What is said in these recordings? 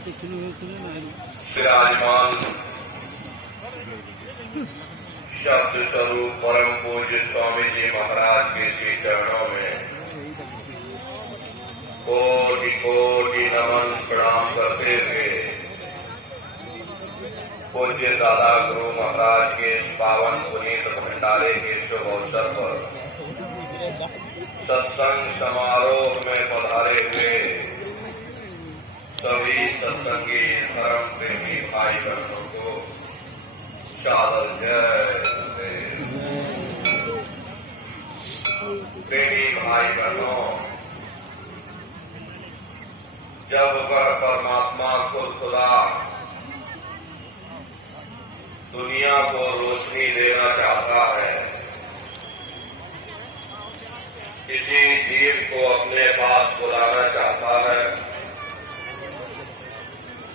विराजमान शब्द स्वरूप परम पूज्य स्वामी जी महाराज के श्री चरणों में कोटि कोटि नमन प्रणाम करते हुए पूज्य दादा गुरु महाराज के पावन पुनीत भंडारे के शुभ अवसर पर सत्संग समारोह में पधारे हुए सभी सत्संगी धर्म प्रेमी भाई बहनों को सादर जय। प्रेमी भाई बहनों, जब वह परमात्मा को खुदा दुनिया को रोशनी देना चाहता है, किसी जीव को अपने पास बुलाना चाहता है,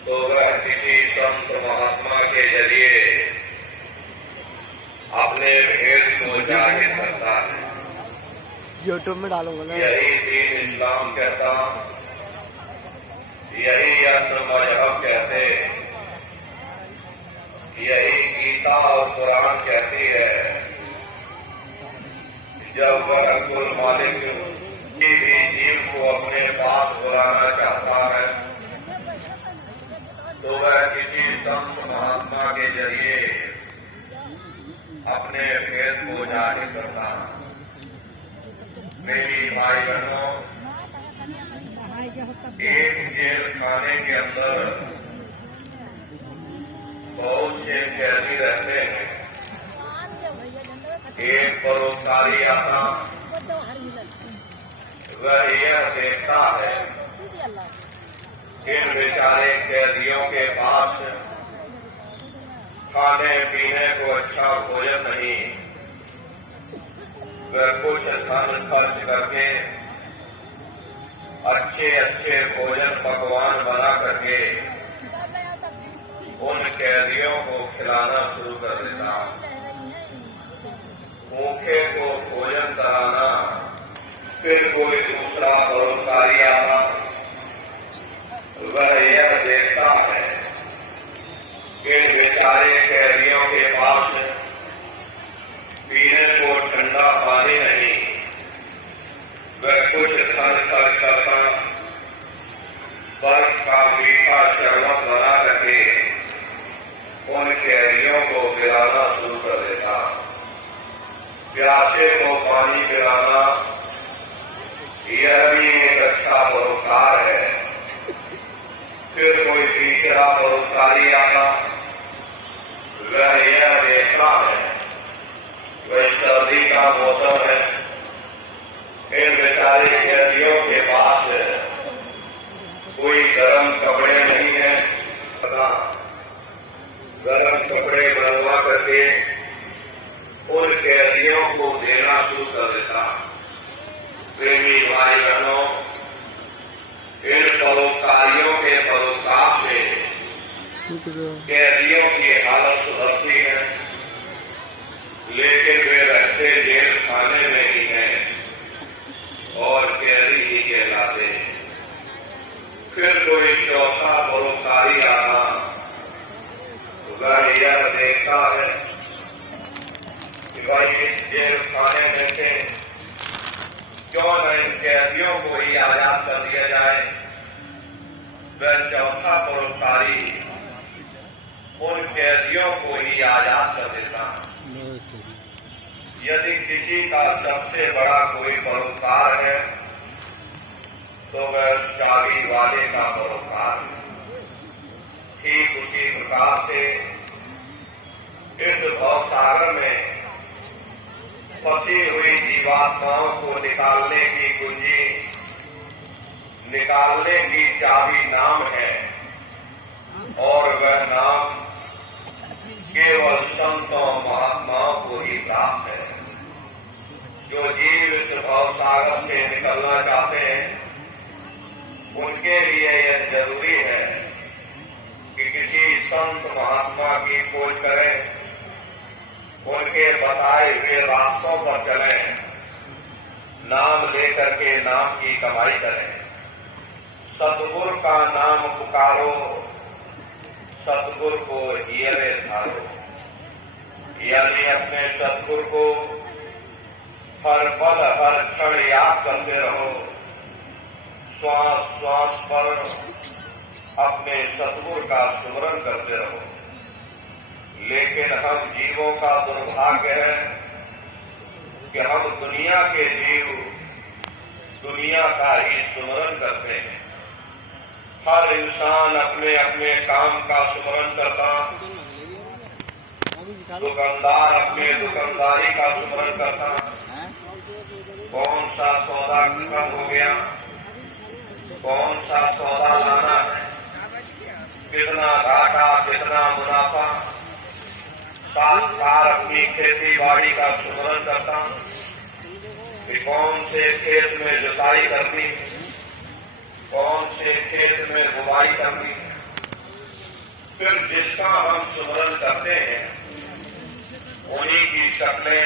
तो वह किसी संत महात्मा के जरिए अपने भेद को जाहिर करता है। यूट्यूब में डालूंगा ना। यही दीन इस्लाम कहता, यही यत्र मजहब कहते, यही गीता और कुरान कहती है। जब वह कुल मालिक किसी भी जीव को अपने पास बुलाना चाहता है, तो वह किसी संत महात्मा के जरिए अपने भेद को जाहिर करता है। मेरी भाई बहनों, एक जेल खाने के अंदर बहुत से कैदी रहते हैं। एक परोपकारी आता, वह यह देखता है इन बेचारे कैदियों के पास खाने पीने को अच्छा भोजन नहीं, वह कुछ धन खर्च करके अच्छे अच्छे भोजन पकवान बना करके उन कैदियों को खिलाना शुरू कर देता। भूखे को भोजन कराना। फिर कोई दूसरा परोपकारी आता, वह यह देखता है कि बेचारे कैदियों के पास पीने को ठंडा पानी नहीं, वह कुछ धन खर्च करता बर्फ का मीठा शरबत बना करके उन कैदियों को पिलाना शुरू कर देता। प्यासे को पानी पिलाना, यह भी एक अच्छा परोपकार है। फिर कोई तीसरा परोपकारी आना, वह यह देखना है वह सर्दी का मौसम है, इन बेचारे कैदियों के पास कोई गर्म कपड़े नहीं है, गर्म कपड़े बनवा करके उन कैदियों को देना शुरू कर देता। प्रेमी भाई बहनों, इन परोपकारियों के परोपकार से कैदियों की हालत सुधरती है, लेकिन वे रहते जेल खाने में ही हैं और कैदी ही कहलाते हैं। फिर कोई चौथा परोपकारी आना, वह यह देखता है कि भाई इस जेल खाने में से क्यों न इन कैदियों को ही आजाद कर दिया जाए। वह चौथा परोपकारी उन कैदियों को ही आजाद कर देता। यदि किसी का सबसे बड़ा कोई परोपकार है, तो वह चाबी वाले का परोपकार है। ठीक उसी प्रकार से इस भवसागर में फंसी हुई जीवात्माओं को निकालने की कुंजी, निकालने की चाबी नाम है, और वह नाम केवल संतों महात्माओं को ही प्राप्त है। जो जीव इस भवसागर से निकलना चाहते हैं, उनके लिए यह जरूरी है कि किसी संत महात्मा की खोज करें, उनके बताए हुए रास्तों पर चलें, नाम लेकर के नाम की कमाई करें। सतगुरु का नाम पुकारो, सतगुरु को हियरे धारो। यानी अपने सतगुरु को हर पल हर क्षण याद करते रहो। श्वास श्वास पर अपने सतगुरु का स्मरण करते रहो। लेकिन हम जीवों का दुर्भाग्य है कि हम दुनिया के जीव दुनिया का ही स्मरण करते हैं। हर इंसान अपने अपने काम का स्मरण करता, दुकानदार अपने दुकानदारी का स्मरण करता, कौन सा सौदा खत्म हो गया, कौन सा सौदा लाना है, कितना घाटा कितना मुनाफा। साक्षात अपनी खेती बाड़ी का स्मरण करता कि कौन से खेत में जुताई करनी, कौन से खेत में बुवाई करनी। फिर जिसका हम स्मरण करते हैं उन्हीं की शक्लें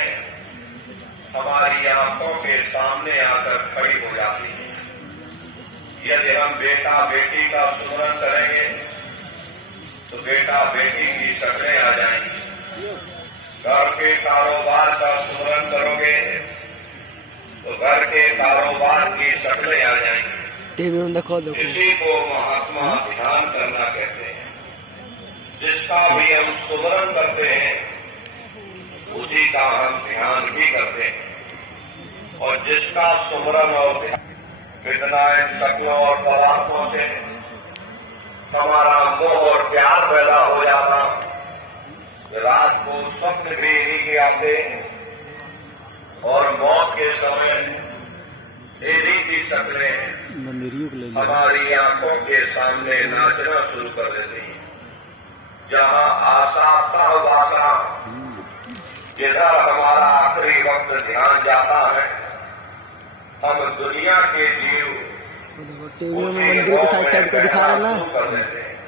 हमारी आंखों के सामने आकर खड़ी हो जाती हैं। यदि हम बेटा बेटी का स्मरण करेंगे तो बेटा बेटी की शक्लें आ जाएंगी। घर के कारोबार का स्मरण करोगे तो घर के कारोबार की शक्लें आ जाएंगी। टीवी में देखो इसी को महात्मा ध्यान करना कहते हैं। जिसका भी हम स्मरण करते हैं उसी का हम ध्यान भी करते हैं। और जिसका स्मरण और ध्यान कितना इन शक्लों और पदार्थों से हमारा मोह और प्यार पैदा हो जाता। रात को स्वप्न भी इन्हीं के आते और मौत के समय इन्हीं की शक्लें हमारी आंखों के सामने नाचना शुरू कर देती हैं। जहां आशा तह वासा, जिधर हमारा आखिरी वक्त ध्यान जाता है, हम दुनिया के जीव टीवी में मंदिर के साइड साइड का दिखा रहा ना,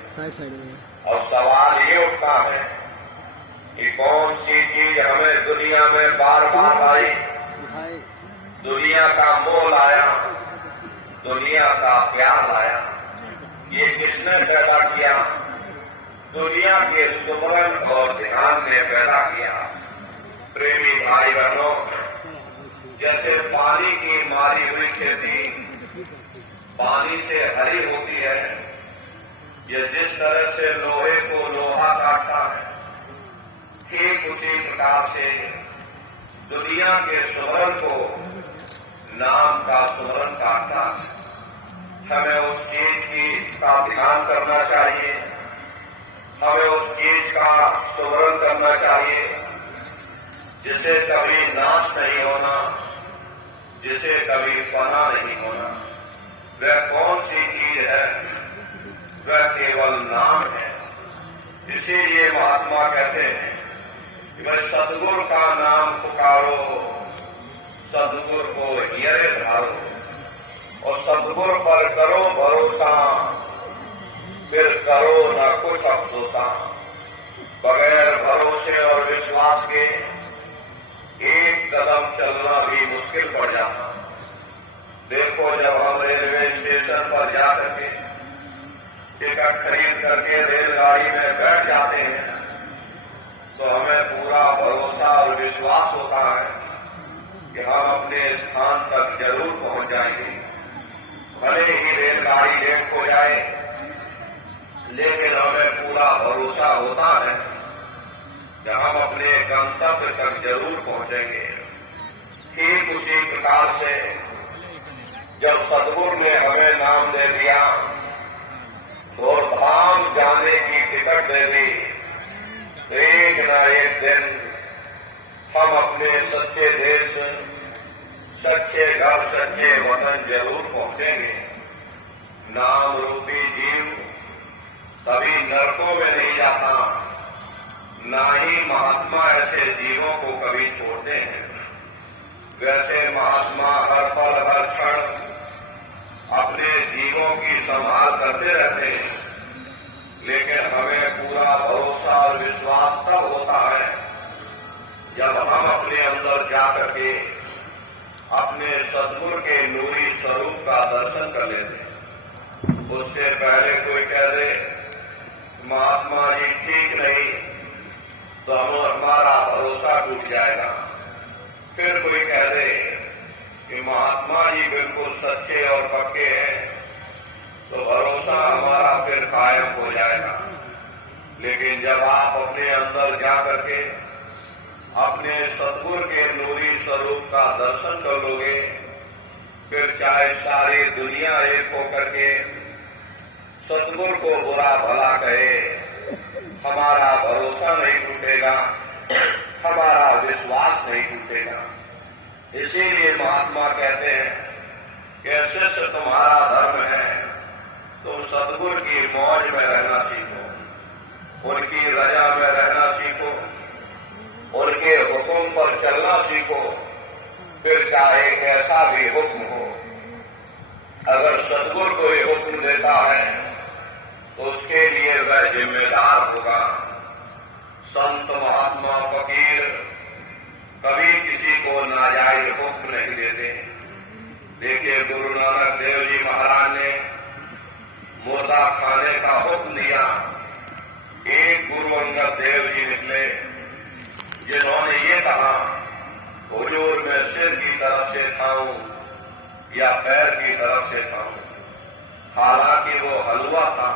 साइड साइड में। और सवाल ये उठता है कि कौन सी चीज हमें दुनिया में बार बार आई। दुनिया का मोह लाया, दुनिया का प्यार लाया। ये किसने पैदा किया? दुनिया के सुमरन और ध्यान ने पैदा किया। प्रेमी भाई बहनों, जैसे पानी की मारी हुई खेती पानी से हरी होती है, ये जिस तरह से लोहे को लोहा काटता है, ठीक उसी प्रकार से दुनिया के सुमरन को नाम का सुमरन काटता है। हमें उस चीज का ध्यान करना चाहिए, हमें उस चीज का सुमरन करना चाहिए जिसे कभी नाश नहीं होना, जिसे कभी फना नहीं होना। वह कौन सी चीज है? वह केवल नाम है। इसीलिए महात्मा कहते हैं कि वह सतगुरु का नाम पुकारो, सतगुरु को हियरे धारो और सतगुरु पर करो भरोसा, फिर करो न कुछ अफसोसा। बगैर भरोसे और विश्वास के एक कदम चलना भी मुश्किल पड़ जाता। देखो, जब हम रेलवे स्टेशन पर जा करके टिकट खरीद करके रेलगाड़ी में बैठ जाते हैं तो हमें पूरा भरोसा और विश्वास होता है कि हम अपने स्थान तक जरूर पहुंच जाएंगे। भले ही रेलगाड़ी लेट हो जाए, लेकिन हमें पूरा भरोसा होता है कि हम अपने गंतव्य तक जरूर पहुंचेंगे। ठीक उसी प्रकार से जब सतगुरु ने हमें नाम दे दिया, तो धाम जाने की टिकट दे दी, एक न एक दिन हम अपने सच्चे देश, सच्चे घर, सच्चे वतन जरूर पहुंचेंगे। नाम रूपी जीव कभी नरकों में नहीं जाता, ना ही महात्मा ऐसे जीवों को कभी छोड़ते हैं। वैसे महात्मा हर पल हर क्षण अपने जीवों की संभाल करते रहते हैं, लेकिन हमें पूरा भरोसा और विश्वास तब होता है जब हम अपने अंदर जा करके अपने सद्गुरु के नूरी स्वरूप का दर्शन कर लेते हैं। उससे पहले कोई कह दे महात्मा जी ठीक नहीं, तो हमारा भरोसा टूट जाएगा। फिर कोई कह दे कि महात्मा जी बिल्कुल सच्चे और पक्के हैं, तो भरोसा हमारा फिर कायम हो जाएगा। लेकिन जब आप अपने अंदर जा करके अपने सद्गुरु के नूरी स्वरूप का दर्शन कर लोगे, फिर चाहे सारी दुनिया एक होकर के सद्गुरु को बुरा भला कहे, हमारा भरोसा नहीं टूटेगा, हमारा विश्वास नहीं टूटेगा। इसीलिए महात्मा कहते हैं कि शिष्य तुम्हारा धर्म है, तुम सद्गुरु की मौज में रहना सीखो, उनकी रजा में रहना सीखो, उनके हुक्म पर चलना सीखो, फिर चाहे कैसा भी हुक्म हो। अगर सद्गुरु कोई हुक्म देता है तो उसके लिए वह जिम्मेदार होगा। संत महात्मा फकीर कभी किसी को नाजायज हुक्म नहीं देते। देखिए, गुरु नानक देव जी महाराज ने मुर्दा खाने का हुक्म दिया। एक गुरु अंगद देव जी निकले जिन्होंने ये कहा, हुजूर मैं सिर की तरफ से खाऊं या पैर की तरफ से खाऊं। हालांकि वो हलवा था,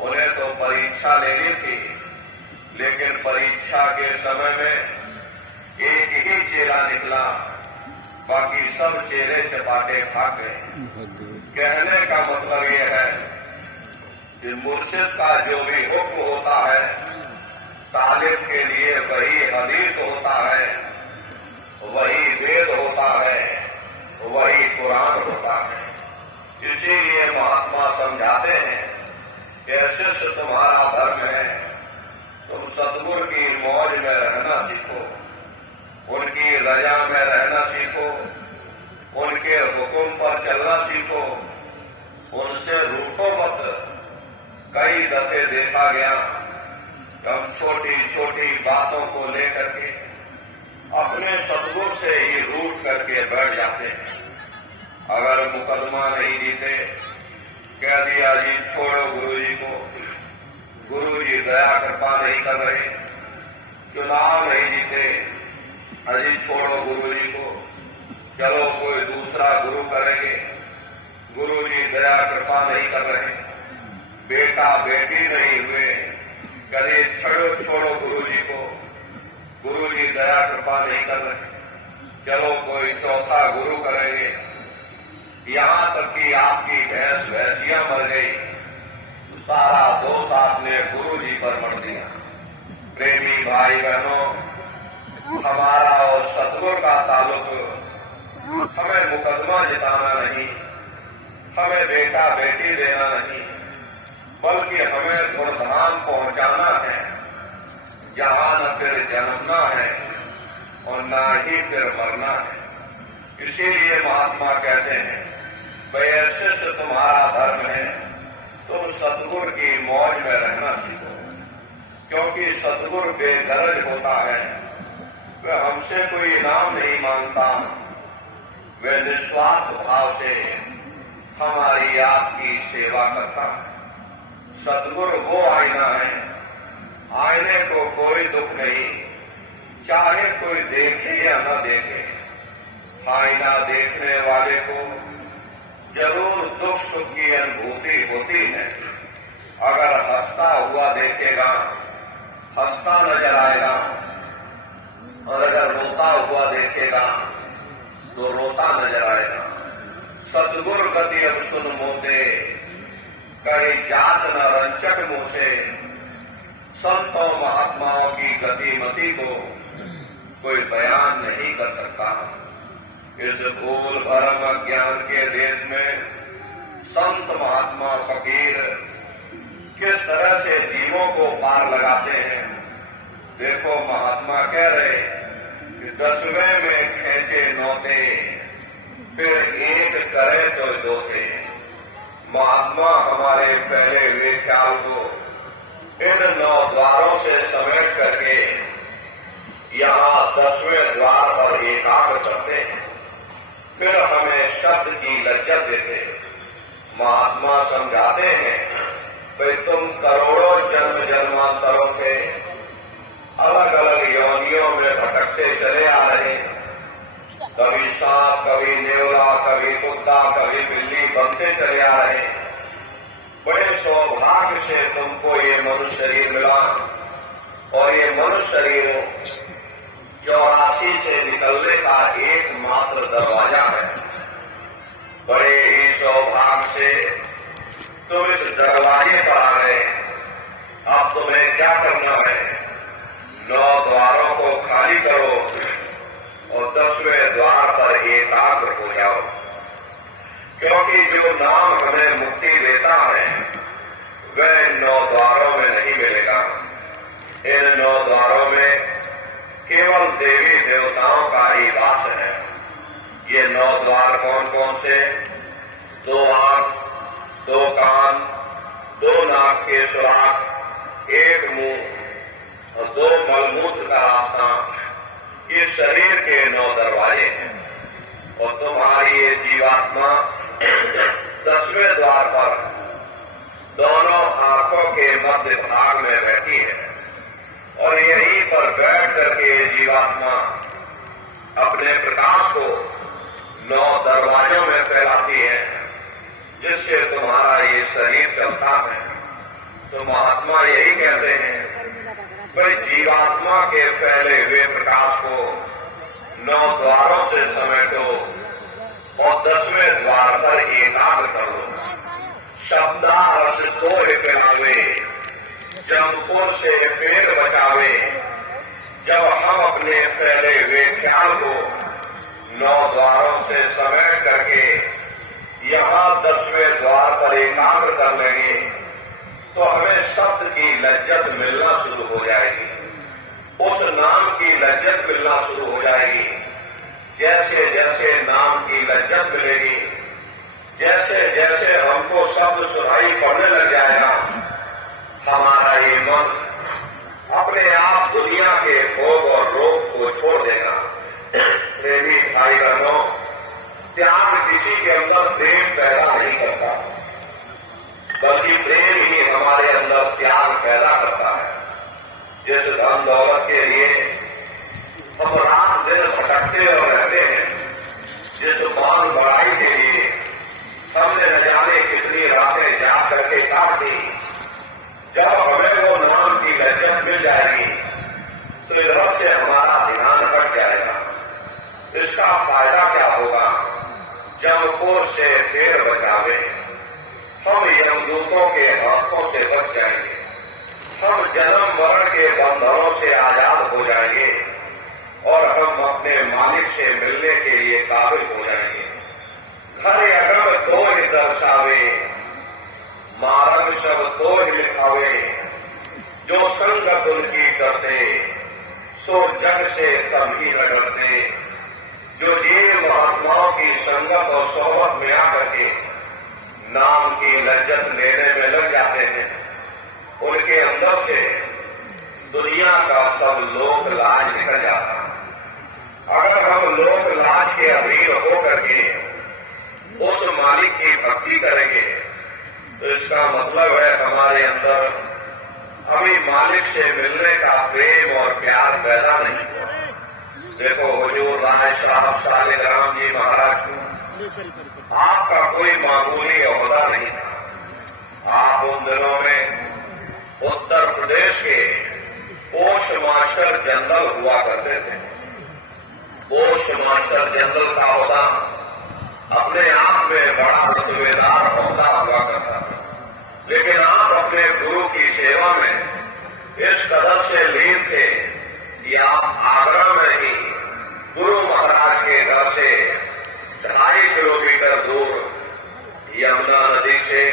उन्हें तो परीक्षा लेनी थी, लेकिन परीक्षा के समय में एक ही चेला निकला, बाकी सब चेले चपाटे भाग गए। कहने का मतलब ये है कि मुर्शिद का जो भी हुक्म होता है, तालिब के लिए वही हदीस होता है, वही वेद होता है, वही कुरान होता है। इसीलिए महात्मा समझाते हैं कि शिष्य तुम्हारा धर्म है, तुम सद्गुरु की मौज में रहना सीखो, उनकी रजा में रहना सीखो, उनके हुक्म पर चलना सीखो, उनसे रूठो मत। कई दफे देखा गया हम छोटी छोटी बातों को लेकर के अपने सद्गुरु से ही रूठ करके बैठ जाते हैं। अगर मुकदमा नहीं जीते, कह दिया जी छोड़ो गुरुजी को, गुरुजी दया कृपा नहीं कर रहे। चुनाव नहीं जीते, अजी छोड़ो गुरुजी को, चलो कोई दूसरा गुरु करेंगे, गुरुजी दया कृपा नहीं कर रहे। बेटा बेटी नहीं हुए, कहे छोड़ो गुरुजी को, गुरुजी दया कृपा नहीं कर रहे, चलो कोई चौथा गुरु करेंगे। यहां तक कि आपकी भैंस भैंसियां मर गई, सारा दोष आपने गुरुजी पर मर दिया। प्रेमी भाई बहनों, हमारा और सद्गुरु का ताल्लुक हमें मुकदमा जिताना नहीं, हमें बेटा बेटी देना नहीं, बल्कि हमें गुणधाम पहुंचाना है, जहां न फिर जन्मना है और न ही फिर मरना है। इसीलिए महात्मा कहते हैं, वह शिष्य तुम्हारा धर्म है, तुम सद्गुरु की मौज में रहना सीखो। क्योंकि सद्गुरु बेगरज होता है, वह हमसे कोई इनाम नहीं मांगता, वह निस्वार्थ भाव से हमारी आपकी सेवा करता है। सद्गुरु वो आईना है, आईने को कोई दुख नहीं, चाहे कोई देखे या न देखे। आईना देखने वाले को जरूर दुख सुख की अनुभूति होती है। अगर हंसता हुआ देखेगा, हंसता नजर आएगा, और अगर रोता हुआ देखेगा तो रोता नजर आएगा। सद्गुरु गति अब सुन मोते, कई जात न रंचक मोसे। संतों महात्माओं की गतिमति को कोई बयान नहीं कर सकता। इस भूल भरम अज्ञान के देश में संत महात्मा फकीर किस तरह से जीवों को पार लगाते हैं। देखो, महात्मा कह रहे कि 10वें में खेचे नौते, फिर एक करे तो दोते। महात्मा हमारे पहले हुए ख्याल को इन 9 द्वारों से समेट करके यहाँ 10वें द्वार पर एकाग्र करते हैं। फिर हमें शब्द की लज्जत देते। महात्मा समझाते हैं कि तुम करोड़ों जन्म जन्मांतरों से अलग अलग योनियों में भटकते चले आ रहे हैं। कभी सांप, कभी नेवला, कभी कुत्ता, कभी बिल्ली बनते चले आ रहे हैं। बड़े सौभाग्य से तुमको ये मनुष्य शरीर मिला और ये मनुष्य शरीर 84 से निकलने का एकमात्र दरवाजा है। बड़े ही सौभाग्य से तुम इस दरवाजे पर आ गए। अब तुम्हें क्या करना है? 9 द्वारों को खाली करो और 10वें द्वार पर एकाग्र हो जाओ, क्योंकि जो नाम हमें मुक्ति देता है वह 9 द्वारों में नहीं मिलेगा। इन 9 द्वारों में केवल देवी देवताओं का ही वास है। ये 9 द्वार कौन कौन से? 2 आंख, 2 कान, 2 नाक के सुराख, 1 मुंह और 2 मलमूत्र का रास्ता, ये शरीर के 9 दरवाजे हैं। और तुम्हारी ये जीवात्मा 10वें द्वार पर दोनों आंखों के मध्य भाग में बैठी है और यहीं पर बैठ करके जीवात्मा अपने प्रकाश को 9 दरवाजों में फैलाती है, जिससे तुम्हारा ये शरीर चलता है। तो महात्मा यही कहते हैं कि जीवात्मा के फैले हुए प्रकाश को 9 द्वारों से समेटो और 10वें द्वार पर एकाग्र कर लो। शब्दार्थ कोय पिलावे, जमपुर से पेट बचावे। जब हम अपने फैले हुए ख्याल को 9 द्वारों से समेट करके यहाँ 10वें द्वार पर एकाग्र कर लेंगे तो हमें शब्द की लज्जत मिलना शुरू हो जाएगी। उस नाम की लज्जत मिलना शुरू हो जाएगी। जैसे जैसे नाम की लज्जत मिलेगी, जैसे जैसे हमको शब्द सुनाई पड़ने लग जाएगा, हमारा ये मन अपने आप दुनिया के भोग और रोग को छोड़ देगा। प्रेमी भाई बहनों, त्याग किसी के अंदर प्रेम पैदा नहीं करता, बल्कि प्रेम ही हमारे अंदर त्याग पैदा करता है। जिस धन दौलत के लिए हम रात दिन भटकते और रहते हैं, जिस मान बढ़ाई के लिए हमने न जाने कितनी रातें जाग करके काट दी, जब हमें वो नाम की लज्जत मिल जाएगी तो इधर से हमारा ध्यान हट जाएगा। इसका फायदा क्या होगा? जमपुर से पेड़ बचावे, हम यमदूतों के हाथों से बच जाएंगे। हम जन्म मरण के बंधनों से आजाद हो जाएंगे और हम अपने मालिक से मिलने के लिए काबिल हो जाएंगे। घर अगम तो ही दर्शावे, मारग सब तो ही लिखावे। जो संगत उनकी करते सो जग से तभी न डरते। जो जीव महात्माओं की संगत और सोहबत में आकर के नाम की लज्जत लेने में लग जाते हैं, उनके अंदर से दुनिया का सब लोक लाज निकल जाता है। अगर हम लोक लाज के अधीन होकर के उस मालिक की भक्ति करेंगे तो इसका मतलब है हमारे अंदर अभी मालिक से मिलने का प्रेम और प्यार पैदा नहीं हुआ। देखो हुजूर राय साहब शालिग्राम जी महाराज, आपका कोई मामूली ओहदा नहीं था। आप उन दिनों में उत्तर प्रदेश के पोस्ट मास्टर जनरल हुआ करते थे। पोस्ट मास्टर जनरल का ओहदा अपने आप में बड़ा रुतबेदार ओहदा हुआ करता था, लेकिन आप अपने गुरु की सेवा में इस कदर से लीन थे कि आप आगरा में ही गुरु महाराज के घर से 2.5 किलोमीटर दूर यमुना नदी से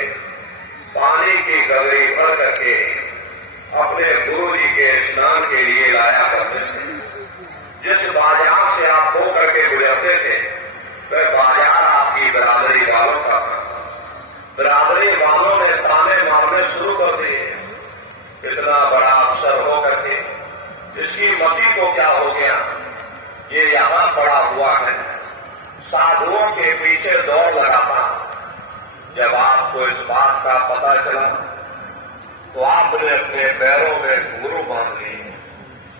पानी की गगरी भर करके अपने गुरु जी के स्नान के लिए लाया करते थे। जिस बाजार से आप हो करके गुजरते थे वह बाजार आपकी बिरादरी वालों का था। बिरादरी वालों ने ताने मारने शुरू कर दिए, इतना बड़ा अफसर हो करके इसकी मती को क्या हो गया, ये यहाँ पड़ा हुआ है, साधुओं के पीछे दौड़ लगाता, जब आपको इस बात का पता चला तो आपने अपने पैरों में घुंघरू बांध ली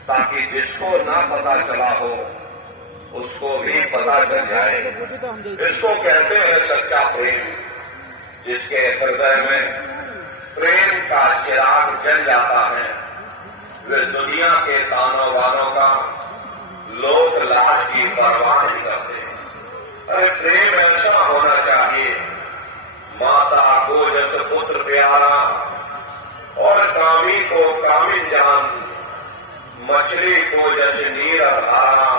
ताकि जिसको ना पता चला हो उसको भी पता चल जाए। इसको कहते हैं सच्चा प्रेम, जिसके हृदय में प्रेम का चिराग जल जाता है। वे दुनिया के तानों वालों का लोक लाज की परवाह नहीं करते। अरे प्रेम ऐसा होना चाहिए, माता को जैसे पुत्र प्यारा और कामी को कामिन जान, मछली को जैसे नीर धारा,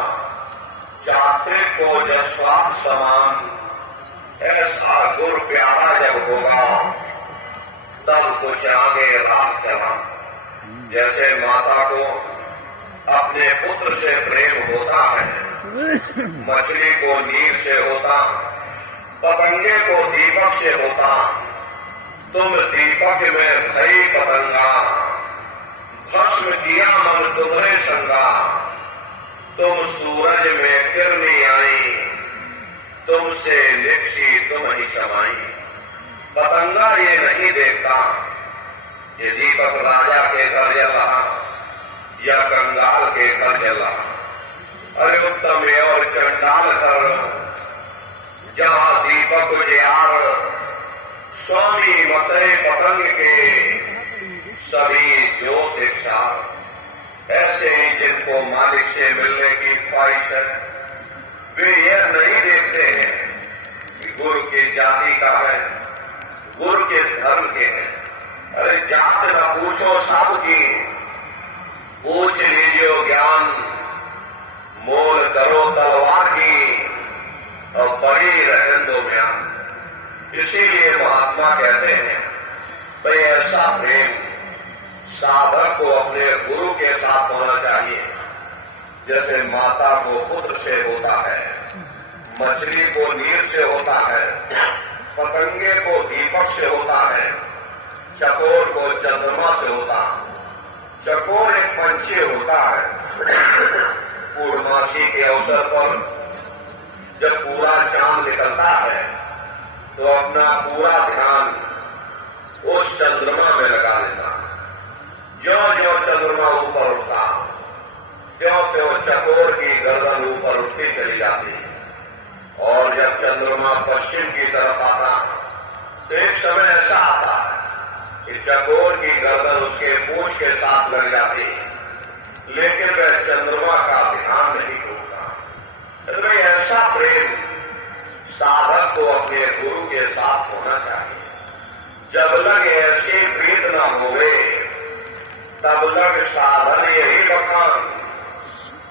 चाहते को जैसे स्वाद समान। ऐसा गुर प्यारा जब होगा तब कुछ आगे रात चला। जैसे माता को अपने पुत्र से प्रेम होता है, मछली को नीर से होता, पतंगे को दीपक से होता। तुम दीपक में भई पतंगा, भस्म किया मन तुम्हारे संगा। तुम सूरज में किरनी आई, तुमसे निक्षी तुम ही समाई। पतंगा ये नहीं देखता ये दीपक राजा के घर जल रहा या कंगाल के घर जल रहा। अरे उत्तम और चंडाल घर जहां दीपक उजियार, स्वामी मते पतंग के सभी ज्योत इच्छार। ऐसे ही जिनको मालिक से मिलने की ख्वाहिश है वे यह नहीं देखते हैं कि गुरु की जाति का है, गुरु के धर्म के हैं। अरे जात न पूछो सबकी, पूछ लीजिए ज्ञान। मोल करो तलवार की और बड़ी रहन दो ज्ञान। इसीलिए महात्मा कहते हैं भाई ऐसा प्रेम साधक को अपने गुरु के साथ होना चाहिए जैसे माता को पुत्र से होता है, मछली को नीर से होता है, पतंगे को दीपक से होता है, चकोर को चंद्रमा से होता। चकोर एक पंछी होता है। पूर्णमासी के अवसर पर जब पूरा चांद निकलता है तो अपना पूरा ध्यान उस चंद्रमा में लगा लेता। ज्यों ज्यों चंद्रमा ऊपर उठता त्यों त्यों चकोर की गर्दन ऊपर उठती चली जाती। और जब चंद्रमा पश्चिम की तरफ आता तो एक समय ऐसा आता है कि चकोर की गर्दन उसके पूंछ के साथ लग जाती, लेकिन वह चंद्रमा का ध्यान नहीं टूटता। इसलिए ऐसा प्रेम साधक को अपने गुरु के साथ होना चाहिए। जब लग ऐसी प्रीत न होवे तब लग साधन यही बखान।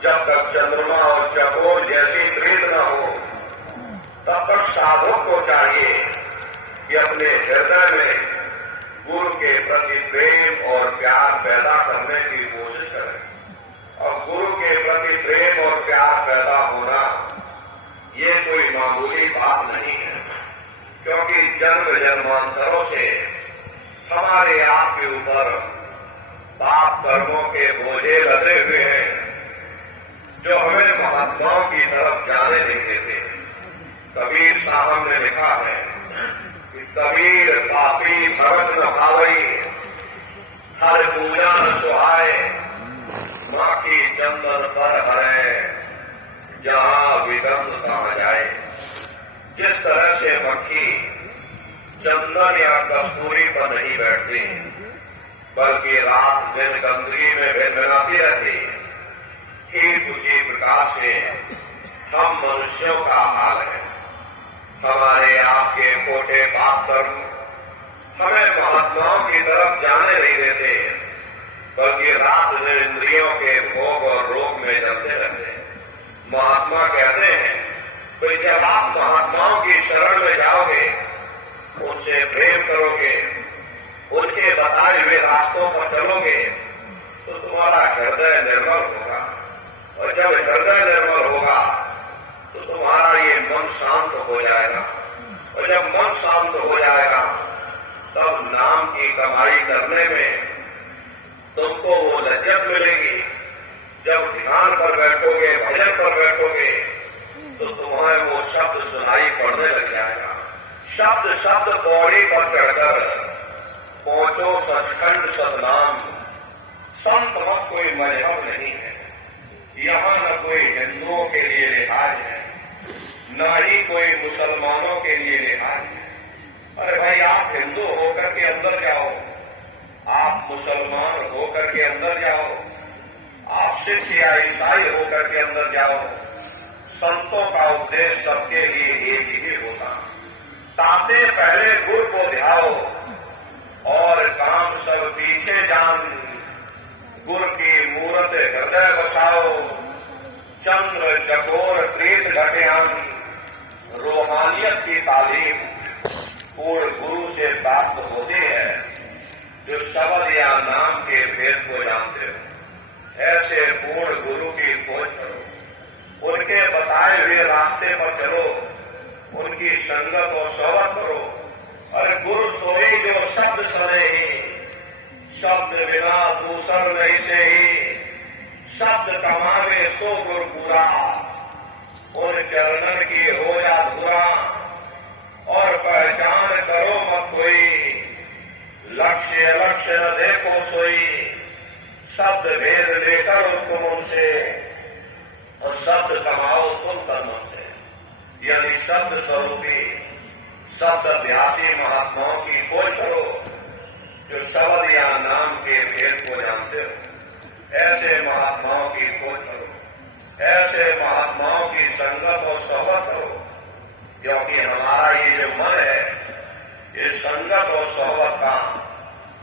जब तक चंद्रमा और चकोर जैसी प्रीत न हो तब तक साधक को चाहिए कि अपने हृदय में गुरु के प्रति प्रेम और प्यार पैदा करने की कोशिश करें। और गुरु के प्रति प्रेम और प्यार पैदा होना ये कोई मामूली बात नहीं है, क्योंकि जन्म जन्मांतरों से हमारे आपके ऊपर पाप कर्मों के बोझे लदे हुए हैं जो हमें महात्माओं की तरफ जाने नहीं देते। कबीर साहब ने लिखा है कि कबीर पापी भरत न भावई, हर पूजा न सुहाए, माँ की चंदन पर हरे, जहाँ विदम कहा जाए। जिस तरह से मक्खी चंदन या कस्तूरी पर नहीं बैठती बल्कि रात दिन गंदगी में भिनभिनाती रहती, ठीक उसी प्रकार से हम मनुष्यों का हाल है। हमारे आपके खोटे पाप कर्म हमें महात्माओं की तरफ जाने नहीं देते, बल्कि रात दिन इंद्रियों के भोग और रोग में जलते रहते हैं। महात्मा कहते हैं तो जब आप महात्माओं की शरण में जाओगे, उनसे प्रेम करोगे, उनके बताए हुए रास्तों पर चलोगे तो तुम्हारा हृदय निर्मल होगा। और जब हृदय निर्मल होगा तो तुम्हारा ये मन शांत हो जाएगा। और जब मन शांत हो जाएगा तब नाम की कमाई करने में तुमको वो लज्जत मिलेगी। जब ध्यान पर बैठोगे, भजन पर बैठोगे तो तुम्हें वो शब्द सुनाई पड़ने लग जाएगा। शब्द शब्द पौड़ी पर चढ़कर पहुंचो सचखंड सतनाम। संत मत कोई मजहब नहीं है, यहाँ न कोई हिंदुओं के लिए लिहाज है, न ही कोई मुसलमानों के लिए लिहाज है। अरे भाई, आप हिंदू होकर के अंदर जाओ, आप मुसलमान होकर के अंदर जाओ, आप सिख या ईसाई होकर के अंदर जाओ। संतों का उद्देश्य सबके लिए एक ही होता। ताते पहले गुरु को ध्याओ और काम सब पीछे जान। गुरु की मूरत हृदय बसाओ, चंद्र चकोर प्रीत घट्यान। रूहानियत की तालीम पूर्ण गुरु से प्राप्त होती है, जो शब्द या नाम के भेद को जानते हो। ऐसे पूर्ण गुरु की खोज करो, उनके बताए हुए रास्ते पर चलो, उनकी संगत और सोबत करो। और गुरु सोई जो शब्द सने ही, शब्द बिना दूसर नहीं से ही। शब्द कमावे सो गुरु पूरा, उन चरणन की हो जा धुरा। और पहचान करो मत कोई, लक्ष्य लक्ष्य न देखो सोई। शब्द भेद लेकर हुक्म उनसे, और शब्द कमाओ तुम कर्मों से। यानी शब्द स्वरूपी शब्द अभ्यासी महात्माओं की खोज करो, जो शब्द या नाम के भेद को जानते हो। ऐसे महात्माओं की खोज करो, ऐसे महात्माओं की संगत और सोहबत करो। क्योंकि हमारा ये जो मन है, ये संगत और सोहबत का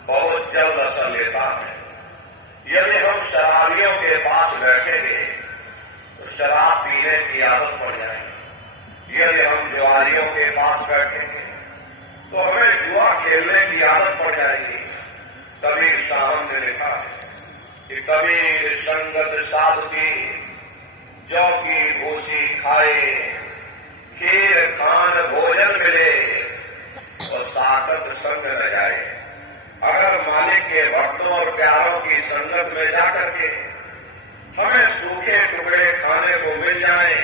बहुत जल्द असर लेता है। यदि हम शराबियों के पास बैठेंगे तो शराब पीने की आदत पड़ जाएगी। यदि हम जुआरियों के पास बैठेंगे तो हमें जुआ खेलने की आदत पड़ जाएगी। कबीर साहब ने लिखा है कि कबीर संगत साधु की, जौ की भूसी खाए, खीर खान भोजन मिले और ताकत संग न जाए। अगर मालिक के भक्तों और प्यारों की संगत में जाकर के हमें सूखे टुकड़े खाने को मिल जाए,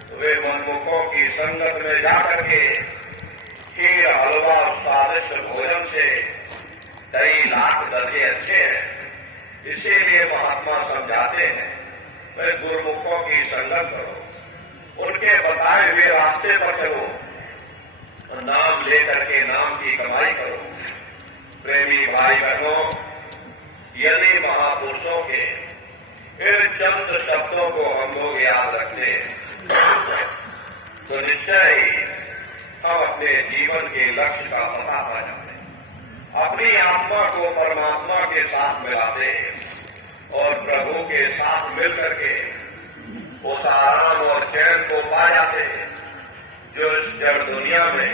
तो वे मनमुखों की संगत में जाकर के खीर हलवा और स्वादिष्ट भोजन से कई लाख दर्जे अच्छे हैं। इसीलिए महात्मा समझाते हैं, वे गुरुमुखों की संगत करो, उनके बताए हुए रास्ते पर चलो और नाम लेकर के नाम की कमाई करो। प्रेमी भाई बहनों, यदि महापुरुषों के इन चंद शब्दों को हम लोग याद रखते तो निश्चय ही हम अपने जीवन के लक्ष्य का पता पा जाते हैं, अपनी आत्मा को परमात्मा के साथ मिलाते और प्रभु के साथ मिलकर के उस आराम और चैन को पा जाते हैं जो इस जड़ दुनिया में,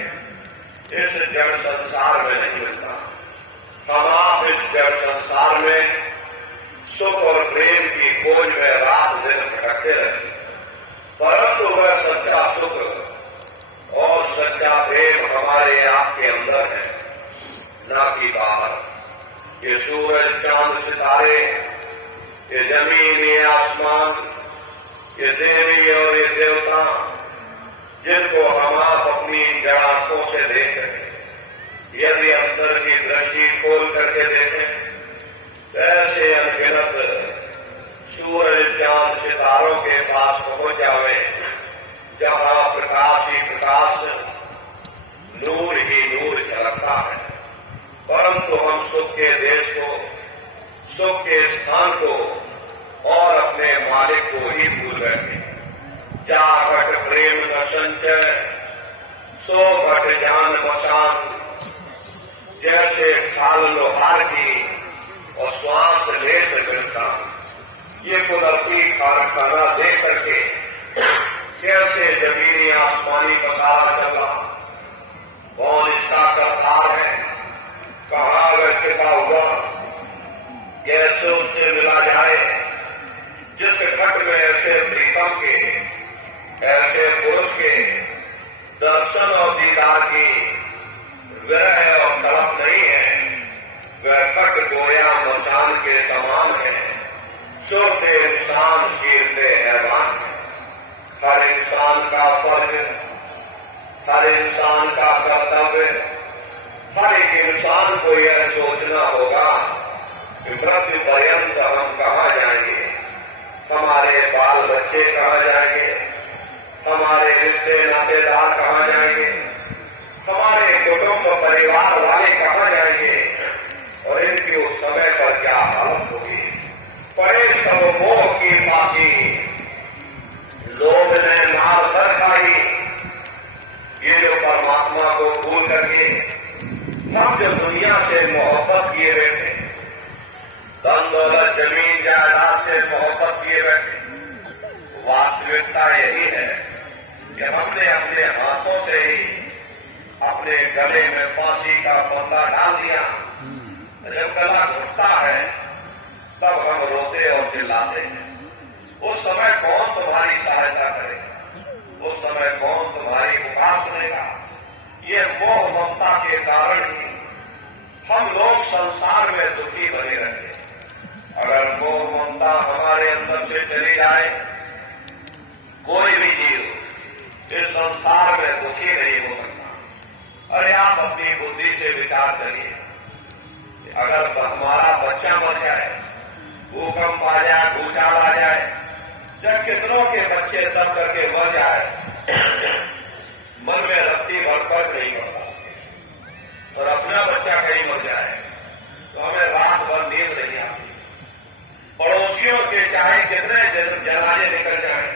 इस जड़ संसार में नहीं मिलता। हम आप इस जड़ संसार में सुख और प्रेम की खोज में रात दिन भटकते रहे, परंतु वह सच्चा सुख और सच्चा प्रेम हमारे आपके अंदर है, न कि बाहर। ये सूरज चांद सितारे, ये जमीन, ये आसमान, ये देवी और ये देवता, जिनको हम आप अपनी जड़ आंखों से देख रहे हैं, यदि अंदर की दृष्टि खोल करके देखें तो ऐसे अनगिनत सूरज चांद सितारों के पास पहुंच जावे, जहां प्रकाश ही प्रकाश, नूर ही नूर झलकता है। परंतु हम सुख के देश को, सुख के स्थान को और अपने मालिक को ही भूल बैठे। जा घट प्रेम का संचय, सो घट ज्ञान मसान। जैसे खाल लोहार की और श्वास लेत गिरता, ये कुदरती कारखाना देख करके कैसे जमीनी आसमानी पसारा चला, कौन इसका करतार है, कहाँ व्यक्तिता हुआ, कैसे उससे मिला जाए। जिस घट में ऐसे प्रीतम के, ऐसे पुरुष के दर्शन और दीदार की विरह और तड़प नहीं है, वह घट गोया मसान के समान है। छोटे इंसान चीरते हैवान, हर इंसान का फर्ज हर इंसान का कर्तव्य, हर एक इंसान को यह सोचना होगा कि मृत्यु पर्यंत हम कहाँ जाएंगे, हमारे बाल बच्चे कहाँ जाएंगे, हमारे रिश्ते नातेदार कहाँ जाएंगे, हमारे कुटुंब परिवार वाले कहाँ जाएंगे और इनकी उस समय पर क्या हालत होगी। पड़े सब मोह की फांसी, लोग ने मार कर खाई। ये जो परमात्मा को भूल करके हम जो दुनिया से मोहब्बत किए बैठे, धन दौलत जमीन जायदाद से मोहब्बत किए बैठे, वास्तविकता यही है कि हमने अपने हाथों से ही अपने गले में फांसी का फंदा डाल दिया। जब गला घुटता है तब हम रोते और चिल्लाते हैं। उस समय कौन तुम्हारी सहायता करेगा, उस समय कौन तुम्हारी पुकार सुनेगा। ये मोह ममता के कारण ही हम लोग संसार में दुखी बने रहते। अगर मोह ममता हमारे अंदर से चली जाए, कोई भी जीव इस संसार में दुखी नहीं हो सकता। अरे आप अपनी बुद्धि से विचार करिए, अगर हमारा बच्चा मर जाए, भूकंप आ जाए, भूचाल आ जाए, जब कितनों के बच्चे सब करके मर जाए, मन में रत्ती भर फर्क नहीं पड़ता। और अपना बच्चा कहीं मर जाए तो हमें रात भर नींद नहीं आती। पड़ोसियों के चाहे कितने जनाजे निकल जाए,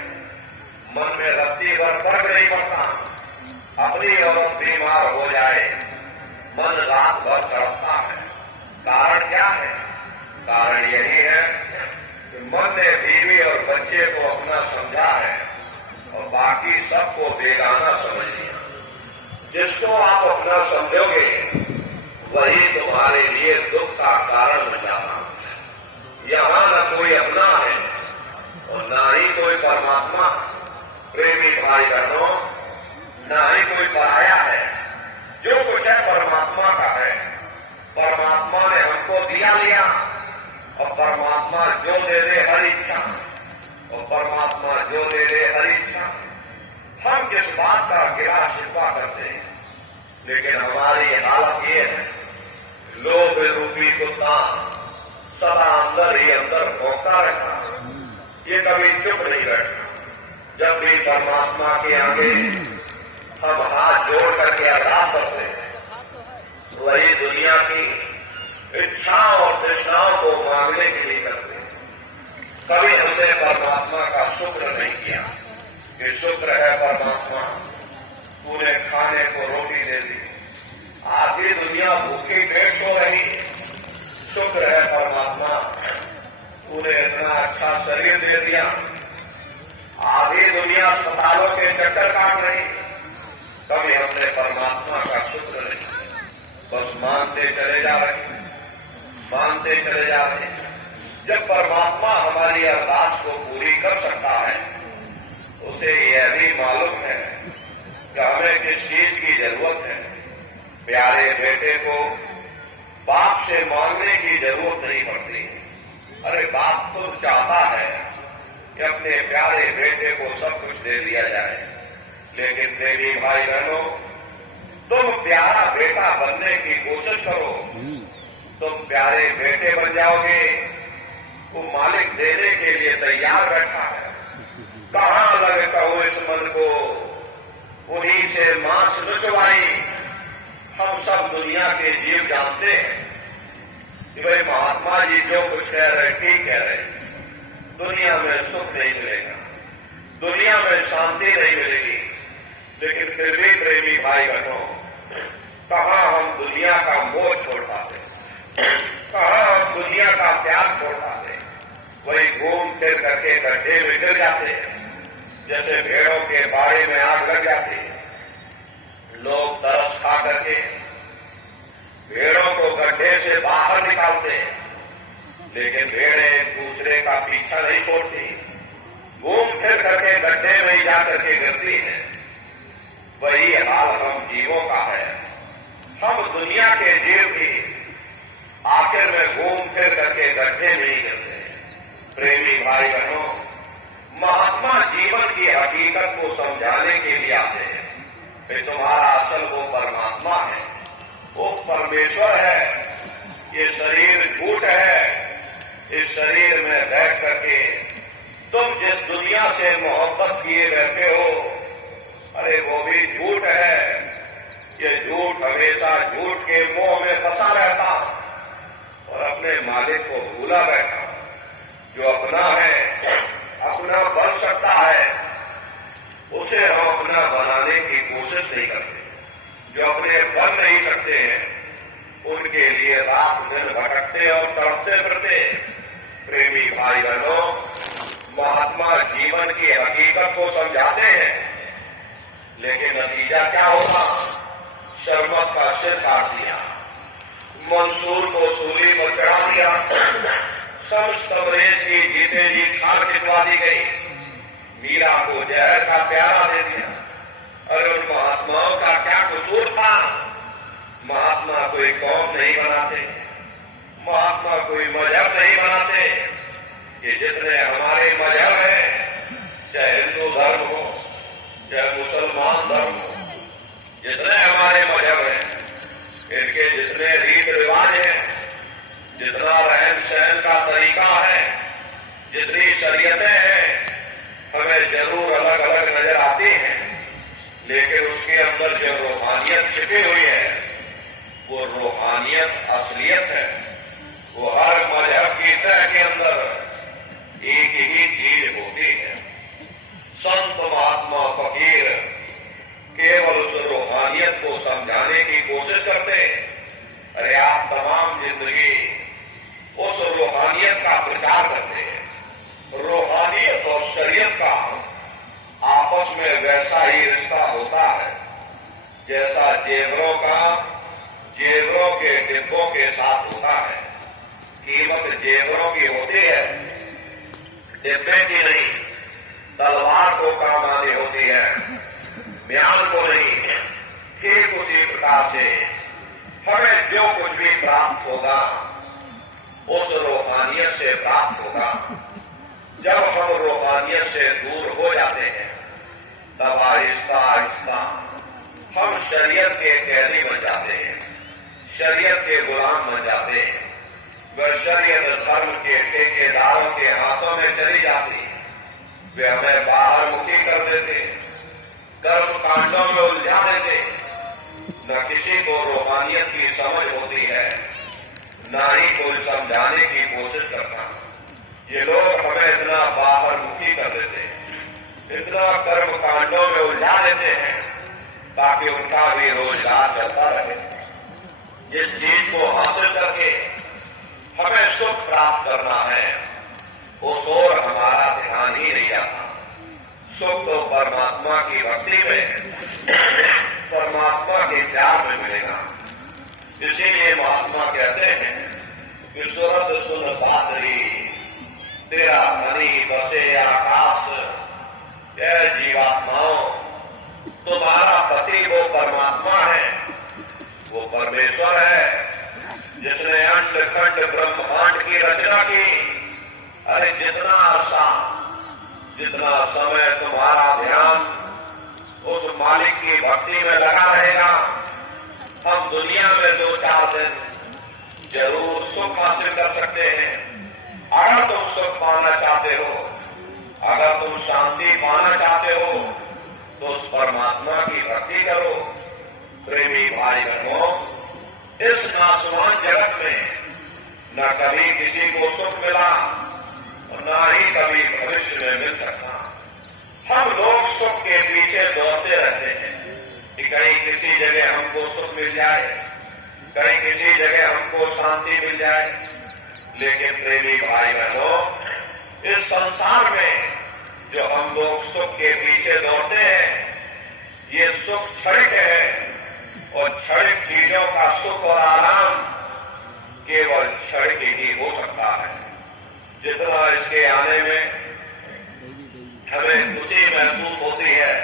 मन में रत्ती भर फर्क नहीं पड़ता। अपनी औरत बीमार हो जाए, मन रात भर तड़पता है। कारण क्या है? कारण यही है कि मन ने बीवी और बच्चे को अपना समझा है और बाकी सबको बेगाना समझ लिया। जिसको आप अपना समझोगे वही तुम्हारे लिए दुख का कारण बन जाता। यहां न कोई अपना है और न ही कोई परमात्मा। प्रेमी भाई बहनों, न ही कोई पराया है। जो कुछ है परमात्मा का है। परमात्मा ने हमको दिया लिया और परमात्मा जो दे दे हर इच्छा, और परमात्मा जो दे दे हर इच्छा। हम किस बात का गिला शिकवा करते हैं, लेकिन हमारी हालत ये है, लोभ रूपी कुत्ता सदा अंदर ही अंदर भौंकता रहता, ये कभी चुप नहीं बैठता। जब भी परमात्मा के आगे हम हाथ जोड़ करके अरदास करते हैं, वही दुनिया की इच्छाओं और तृष्णाओं को मांगने के लिए करते हैं। कभी हमने परमात्मा का शुक्र नहीं किया कि शुक्र है परमात्मा, तूने खाने को रोटी दे दी, आधी दुनिया भूखी पेट सो रही। शुक्र है परमात्मा, तूने इतना अच्छा शरीर दे दिया, आधी दुनिया अस्पतालों के चक्कर काट रही। कभी हमने परमात्मा का शुक्र नहीं, बस मानते चले जा रहे, मानते चले जा रहे। जब परमात्मा हमारी अरदास को पूरी कर सकता है, उसे यह भी मालूम है कि हमें किस चीज की जरूरत है। प्यारे बेटे को बाप से मांगने की जरूरत नहीं पड़ती। अरे बाप तो चाहता है कि अपने प्यारे बेटे को सब कुछ दे दिया जाए, लेकिन देवी भाई बहनों, तुम प्यारा बेटा बनने की कोशिश करो, तुम प्यारे बेटे बन जाओगे। वो मालिक देने के लिए तैयार बैठा है। कहां लगता हो इस मन को, उन्हीं से मांस लुचवाई। हम सब दुनिया के जीव जानते हैं कि भाई महात्मा जी जो कुछ कह रहे ठीक कह रहे। दुनिया में सुख नहीं मिलेगा, दुनिया में शांति नहीं मिलेगी, लेकिन फिर भी प्रेमी भाई बहनों, कहां हम दुनिया का मोह छोड़ पाते, कहां हम दुनिया का त्याग छोड़ पाते। वही घूम फिर करके गड्ढे में गिर जाते हैं, जैसे भेड़ों के बाड़े में आग लग जाती है। लोग तरस खा करके भेड़ों को गड्ढे से बाहर निकालते हैं, लेकिन भेड़ें एक दूसरे का पीछा नहीं छोड़ती, घूम फिर करके गड्ढे में ही जाकर के गिरती है। वही हाल हम जीवों का है। हम दुनिया के जीव भी आखिर में घूम फिर करके गड्ढे में ही गिरते हैं। प्रेमी भाई बहनों, महात्मा जीवन की हकीकत को समझाने के लिए आते हैं। कि तुम्हारा असल वो परमात्मा है, वो परमेश्वर है। ये शरीर झूठ है। इस शरीर में बैठ करके तुम जिस दुनिया से मोहब्बत किए रहते हो, अरे वो भी झूठ है। ये झूठ हमेशा झूठ के मोह में फंसा रहता और अपने मालिक को भूला बैठा। जो अपना है, अपना बन सकता है, उसे हम अपना बनाने की कोशिश नहीं करते। जो अपने बन नहीं सकते हैं, उनके लिए रात दिन भटकते और तड़पते फिरते। प्रेमी भाई बहनों, महात्मा जीवन की हकीकत को समझाते हैं, लेकिन नतीजा क्या होगा? शर्मत का सिर काट दिया, मंसूर को सूली पर चढ़ा दिया, तबरेज की जीते जी खान खिंचवा दी गई, मीरा को जहर का प्याला दे दिया। अरे उन महात्माओं का क्या कसूर था? महात्मा कोई कौम नहीं बनाते, महात्मा कोई मजहब नहीं बनाते। ये जितने हमारे मजहब हैं, चाहे हिंदू धर्म हो, चाहे मुसलमान धर्म हो, जितने हमारे मजहब हैं, इनके जितने रीत रिवाज हैं, जितना रहन सहन का तरीका है, जितनी शरीयतें हैं, हमें जरूर अलग अलग नजर आती हैं, लेकिन उसके अंदर जो रूहानियत छिपी हुई है, वो रूहानियत असलियत है। वो हर मजहब की तह के अंदर एक ही चीज होती है। संत महात्मा फकीर केवल उस रूहानियत को समझाने की कोशिश करते। अरे आप तमाम जिंदगी उस रूहानियत का प्रचार करते हैं। रूहानियत और शरीयत का आपस में वैसा ही रिश्ता होता है जैसा जेवरों का जेवरों के डिब्बों के साथ होता है। कीमत जेवरों की होती है, डिब्बे की नहीं। तलवार को काम आनी होती है, म्यान को नहीं। ठीक उसी प्रकार से हमें जो कुछ भी प्राप्त होगा, उस रूहानियत से प्राप्त होगा। जब हम रूहानियत से दूर हो जाते हैं, तब आहिस्ता आहिस्ता हम शरीयत के कैदी बन जाते हैं, शरीयत के गुलाम बन जाते हैं। वह शरीयत धर्म के ठेकेदारों के हाथों में चली जाती, वे हमें बाहर मुखी कर देते, कर्म कांडों में उलझा देते। न किसी को रूहानियत की समझ होती है, न ही कोई समझाने की कोशिश करता। ये लोग हमें इतना बाहर मुखी कर देते, इतना कर्म कांडों में उलझा देते हैं, ताकि उनका भी रोजगार चलता रहे। जिस चीज को हासिल करके हमें सुख प्राप्त करना है, उस ओर हमारा ध्यान ही नहीं जाता। सुख तो परमात्मा की भक्ति में, परमात्मा के प्यार में मिलेगा। इसीलिए महात्मा कहते हैं कि सूरत सुन पातरी, तेरा धनी बसे आकाश। यह जीवात्माओं, तुम्हारा पति वो परमात्मा है, वो परमेश्वर है जिसने अंड खंड ब्रह्मांड की रचना की। अरे जितना अर्सा, जितना समय तुम्हारा ध्यान उस मालिक की भक्ति में लगा रहेगा, हम दुनिया में 2-4 दिन जरूर सुख हासिल कर सकते हैं। अगर तुम सुख पाना चाहते हो, अगर तुम शांति पाना चाहते हो, तो उस परमात्मा की भक्ति करो। प्रेमी भाई बहनों, इस नासवान जगत में न कभी किसी को सुख मिला और न ही कभी भविष्य में मिल सकता। हम लोग सुख के पीछे दौड़ते रहते हैं कि कहीं किसी जगह हमको सुख मिल जाए, कहीं किसी जगह हमको शांति मिल जाए। लेकिन प्रेमी भाई बहनों, इस संसार में जो हम लोग सुख के पीछे दौड़ते हैं, ये सुख क्षणिक है और क्षणिक चीजों का सुख और आराम केवल क्षणिक ही हो सकता है। जितना इसके आने में हमें खुशी महसूस होती है,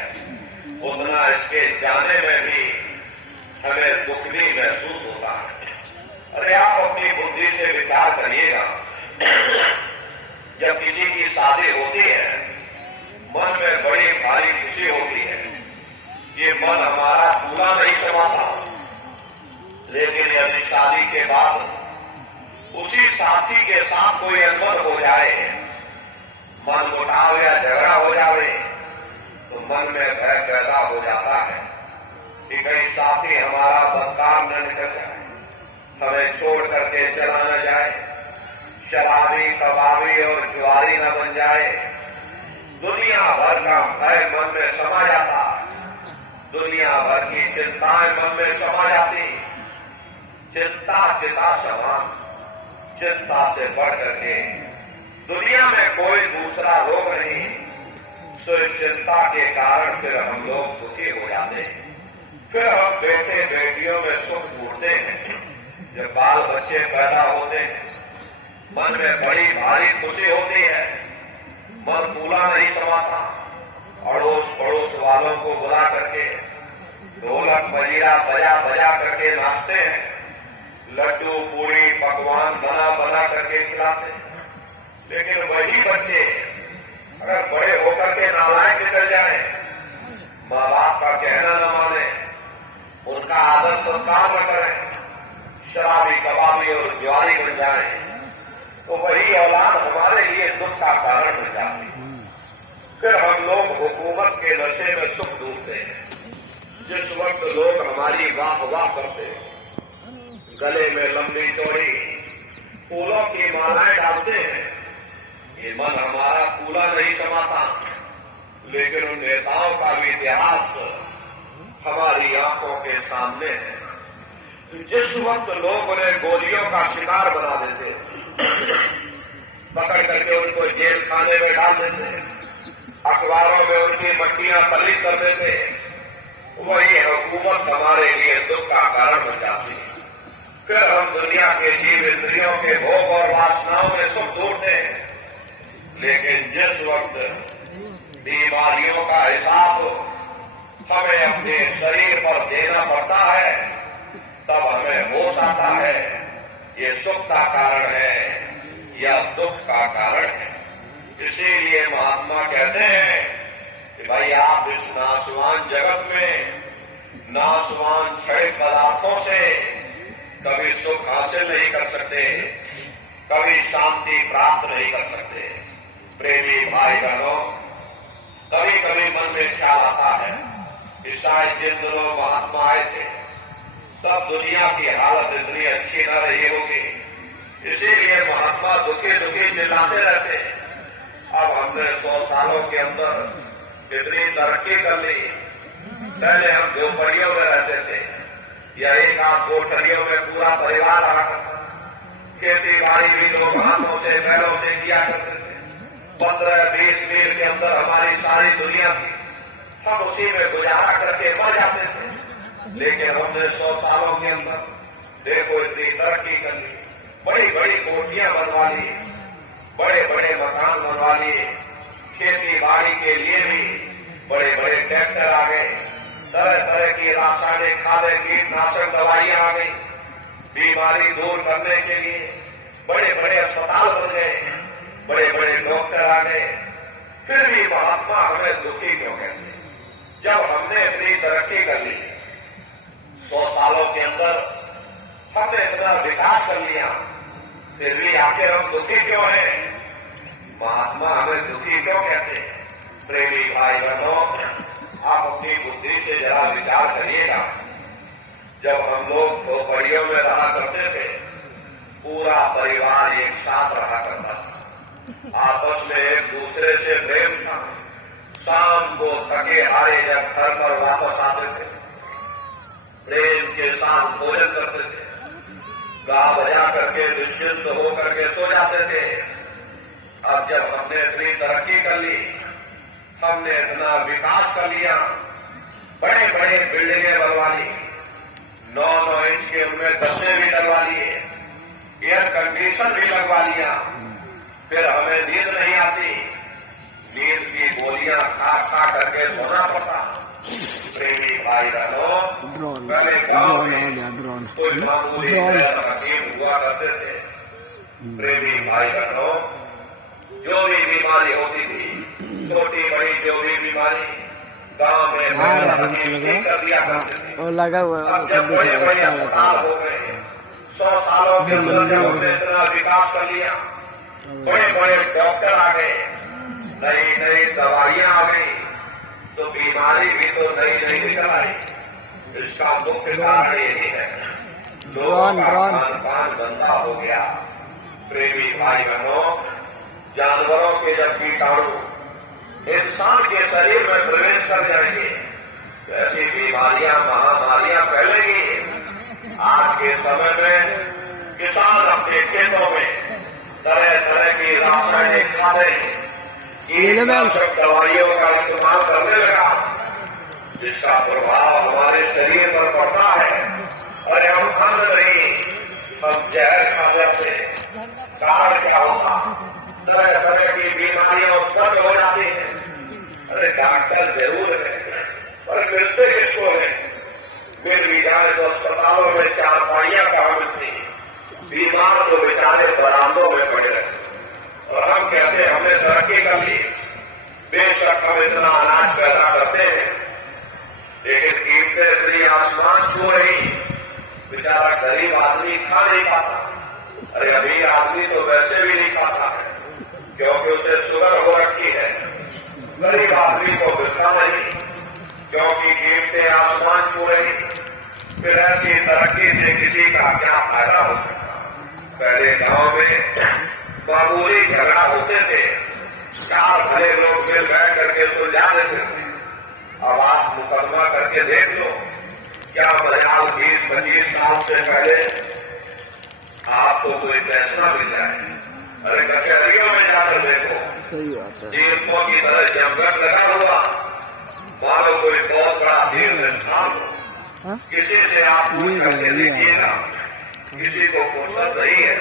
उतना इसके जाने में भी हमें दुख भी महसूस होता है। अरे आप अपनी बुद्धि से विचार करिएगा, जब किसी की शादी होती है, मन में बड़ी भारी खुशी होती है, ये मन हमारा पूरा नहीं समाता, लेकिन यदि शादी के बाद उसी साथी के साथ कोई अनबन हो जाए, मन मुटाव या झगड़ा हो जाए, तो मन में भय पैदा हो जाता है कि कहीं साथी हमारा बदकाम न निकल जाए, हमें छोड़ करके चला न जाए, शराबी कबाबी और जुआरी न बन जाए। दुनिया भर का भय मन में समा जाता, दुनिया भर की चिंताएं मन में समा जाती। चिंता चिता समान, चिंता से बढ़ करके दुनिया में कोई दूसरा रोग नहीं। सिर्फ चिंता के कारण फिर हम लोग दुखी हो जाते हैं, फिर हम बेटे बेटियों में सुख ढूंढते हैं। जब बाल बच्चे पैदा होते हैं, मन में बड़ी भारी खुशी होती है, मन फूला नहीं समाता। अड़ोस पड़ोस वालों को बुला करके ढोलक मजीरा बजा बजा करके नाचते हैं, लड्डू पूरी पकवान बना बना करके खिलाते हैं। लेकिन वही बच्चे अगर बड़े होकर के नालायक निकल जाए, माँ बाप का कहना न माने, उनका आदर सत्कार न करें, शराबी कबाबी और जुआरी बन जाए, तो वही औलाद हमारे लिए दुख का कारण बन जाती है। फिर हम लोग हुकूमत के नशे में सुख ढूंढते हैं। जिस वक्त लोग हमारी वाह वाह करते हैं, गले में लंबी चौड़ी फूलों की मालाएं डालते हैं, ये मन हमारा फूला नहीं समाता। लेकिन उन नेताओं का भी इतिहास हमारी आंखों के सामने है। जिस वक्त लोग उन्हें गोलियों का शिकार बना देते, पकड़ करके उनको जेल खाने में डाल देते, अखबारों में उनकी मट्टियां पल्ली कर देते, वही हुकूमत हमारे लिए दुख का कारण बन जाती है। फिर हम दुनिया के जीव इंद्रियों के भोग और वासनाओं में सुख ढूंढते हैं। लेकिन जिस वक्त बीमारियों का हिसाब हमें अपने शरीर पर देना पड़ता है, तब हमें होश आता है ये सुख का कारण है या दुख का कारण है। इसीलिए महात्मा कहते हैं कि भाई आप इस नाशवान जगत में नाशवान क्षय पदार्थों से कभी सुख हासिल नहीं कर सकते, कभी शांति प्राप्त नहीं कर सकते। प्रेमी भाई बहनों, कभी कभी मन में ख्याल आता है कि शायद जिन दिनों महात्मा आए थे तब दुनिया की हालत इतनी अच्छी न रही होगी, इसीलिए महात्मा दुखी दुखी चिल्लाते रहते हैं। अब हमने 100 सालों के अंदर इतनी तरक्की कर ली। पहले हम झोपड़ियों में रहते थे या एक आध कोठरियों में पूरा परिवार रहा करता, खेती बाड़ी भी लोग हाथों से पैरों से किया करते थे। 15-20 मील के अंदर हमारी सारी दुनिया थी, हम उसी में गुजारा करके मर जाते थे। लेकिन हमने 100 सालों के अंदर देखो इतनी तरक्की कर ली, बड़ी बड़ी कोठियां बनवा ली, बड़े बड़े मकान बनवा लिए, खेती बाड़ी के लिए भी बड़े बड़े ट्रैक्टर आ गए, तरह तरह की रासायनिक खादें कीटनाशक दवाइयां आ गई, बीमारी दूर करने के लिए बड़े बड़े अस्पताल बन गए, बड़े बड़े डॉक्टर आ गए। फिर भी महात्मा हमें दुखी क्यों कहते हैं? जब हमने इतनी तरक्की कर ली, 100 सालों के अंदर हमने इतना विकास कर लिया, फिर भी आखिर हम दुखी क्यों हैं? महात्मा हमें दुखी क्यों कहते हैं? प्रेमी भाई बहनों, आप अपनी बुद्धि से जरा विचार करिएगा। जब हम लोग झोपड़ियों में रहा करते थे, पूरा परिवार एक साथ रहा करता था, आपस में एक दूसरे से प्रेम था। शाम को थके हारे जब घर पर वापस आते थे, प्रेम के साथ भोजन करते थे, गा बजा करके निश्चिंत होकर के सो जाते थे। अब जब हमने इतनी तरक्की कर ली, हमने इतना विकास कर लिया, बड़े बड़े बिल्डिंगें बनवा ली, 9-9 इंच के उनमें गद्दे भी लगवा लिए, एयर कंडीशन भी लगवा लिया, फिर हमें नींद नहीं आती, नींद की गोलियां खा खा करके सोना पड़ता। प्रेमी भाई बहनों, पहले गांव में कोई मामूली हकीम हुआ करते थे। प्रेमी भाई बहनों, जो भी बीमारी होती थी, छोटी बड़ी जो भी बीमारी, गांव में कर दिया हाँ, करते थे। वो लगा हुआ है, अब जब बड़े बड़े अस्पताल हो गए, 100 सालों के अंदर हमने इतना विकास कर लिया, बड़े बड़े डॉक्टर आ गए, नई नई दवाइयां आ गई, तो बीमारी भी तो नई नई निकल आई। इसका मुख्य कारण यही है, लोगों का खान पान गंदा हो गया। प्रेमी भाई बहनों, जानवरों के जब कीटाणु इंसान के शरीर में प्रवेश कर जाएंगे, ऐसी बीमारियां महामारियां फैलेंगी। आज के समय में किसान अपने खेतों में तरह तरह की रासायनिक खादें, कीटनाशक दवाइयों का इस्तेमाल करने लगा, जिसका प्रभाव हमारे शरीर पर पड़ता है। और हम अन्न नहीं, हम जहर खा जाते हैं। कारण क्या होता, तरह तरह की बीमारियां उत्पन्न हो जाती हैं। अरे डॉक्टर जरूर है, पर मिलते किसको है? मिल भी जाए तो अस्पतालों में चारपाइयां कहाँ मिलती हैं, बीमार तो बेचारे बरामदों में पड़े रहते। और हम कहते हैं हमने तरक्की कर ली, बेशक हम इतना अनाज पैदा करते हैं, लेकिन कीमतें इतनी आसमान छू रही, बेचारा गरीब आदमी खा नहीं पाता। अरे अमीर आदमी तो वैसे भी नहीं खाता है, क्योंकि उसे शुगर हो रखी है। गरीब आदमी को मिलता नहीं, क्योंकि कीमतें आसमान छू रही। फिर ऐसी तरक्की से किसी का क्या फायदा हो सकता? पहले गांव में मामूली झगड़ा होते थे, 4 भले लोग मिल बैठ करके सुलझा देते थे। अब आप मुकदमा करके देख लो, क्या मजाल 20-25 साल से पहले आपको कोई फैसला मिल जाए? अरे कचहरियों में जाकर देखो, सही बात है, तीर्थों की तरह जमघट लगा हुआ, मानो कोई बहुत बड़ा तीर्थ स्थान हो। किसी से आप पूछ करके देखिएगा, किसी को फुर्सत नहीं है,